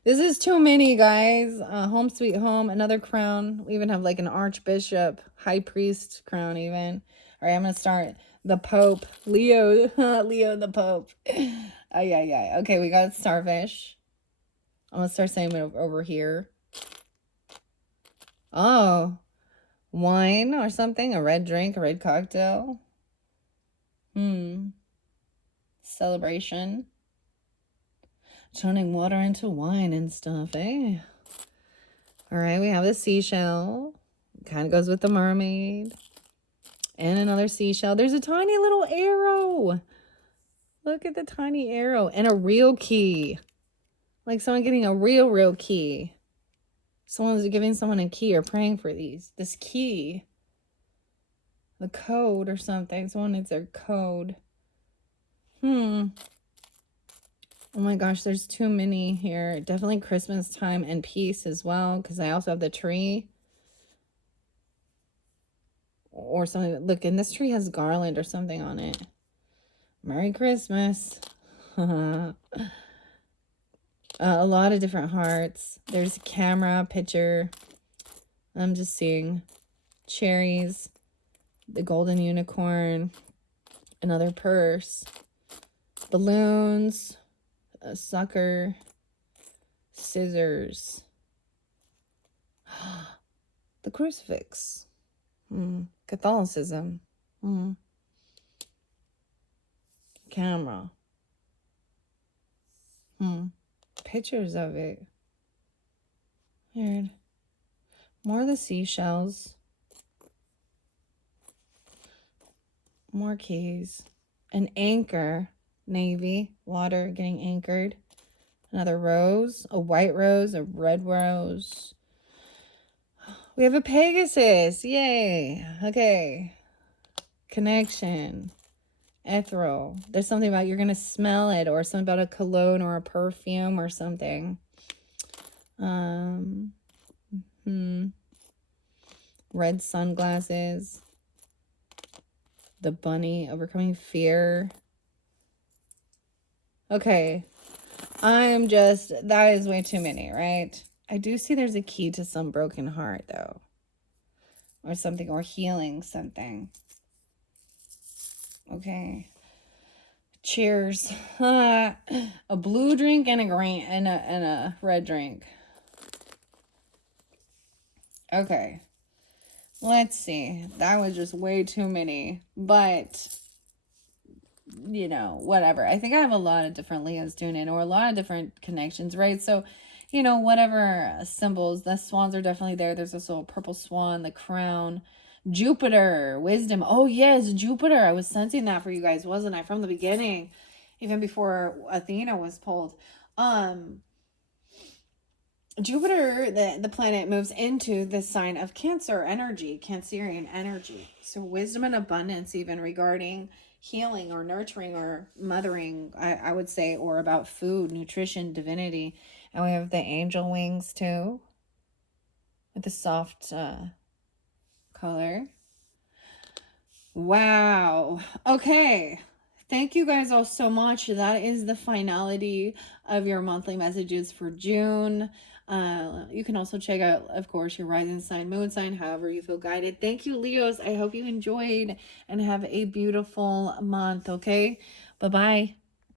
This is too many, guys. Home sweet home. Another crown. We even have like an archbishop. High priest crown even. All right, I'm going to start. The Pope. Leo. Leo the Pope. Ay. Okay, we got starfish. I'm going to start saying it over here. Oh. Wine or something. A red drink. A red cocktail. Celebration. Turning water into wine and stuff, eh? All right, we have the seashell. Kind of goes with the mermaid. And another seashell. There's a tiny little arrow. Look at the tiny arrow. And a real key. Like someone getting a real key. Someone's giving someone a key or praying for this key. The code or something. Someone needs their code. Oh my gosh, there's too many here. Definitely Christmas time and peace as well, because I also have the tree. Or something. Look, and this tree has garland or something on it. Merry Christmas. A lot of different hearts. There's a camera, picture. I'm just seeing cherries. The golden unicorn. Another purse. Balloons. A sucker. Scissors. The crucifix. Catholicism. Camera. Pictures of it. Weird. More of the seashells. More keys. An anchor. Navy. Water getting anchored. Another rose. A white rose. A red rose. We have a Pegasus. Yay. Okay. Connection. Ethereal. There's something about you're going to smell it, or something about a cologne or a perfume or something. Red sunglasses. The bunny. Overcoming fear. Okay. That is way too many, right? I do see there's a key to some broken heart, though. Or something, or healing something. Okay. Cheers. A blue drink and a green and a red drink. Okay. Let's see. That was just way too many. But, you know, whatever. I think I have a lot of different Leos doing it, or a lot of different connections, right? So, you know, whatever symbols, the swans are definitely there. There's this little purple swan, the crown. Jupiter, wisdom. Oh, yes, Jupiter. I was sensing that for you guys, wasn't I? From the beginning, even before Athena was pulled. Jupiter, the planet, moves into the sign of Cancer energy, Cancerian energy. So wisdom and abundance, even regarding healing or nurturing or mothering, I would say, or about food, nutrition, divinity. And we have the angel wings too, with the soft color. Wow. Okay. Thank you guys all so much. That is the finality of your monthly messages for June. You can also check out, of course, your rising sign, moon sign, however you feel guided. Thank you, Leos. I hope you enjoyed and have a beautiful month. Okay. Bye-bye.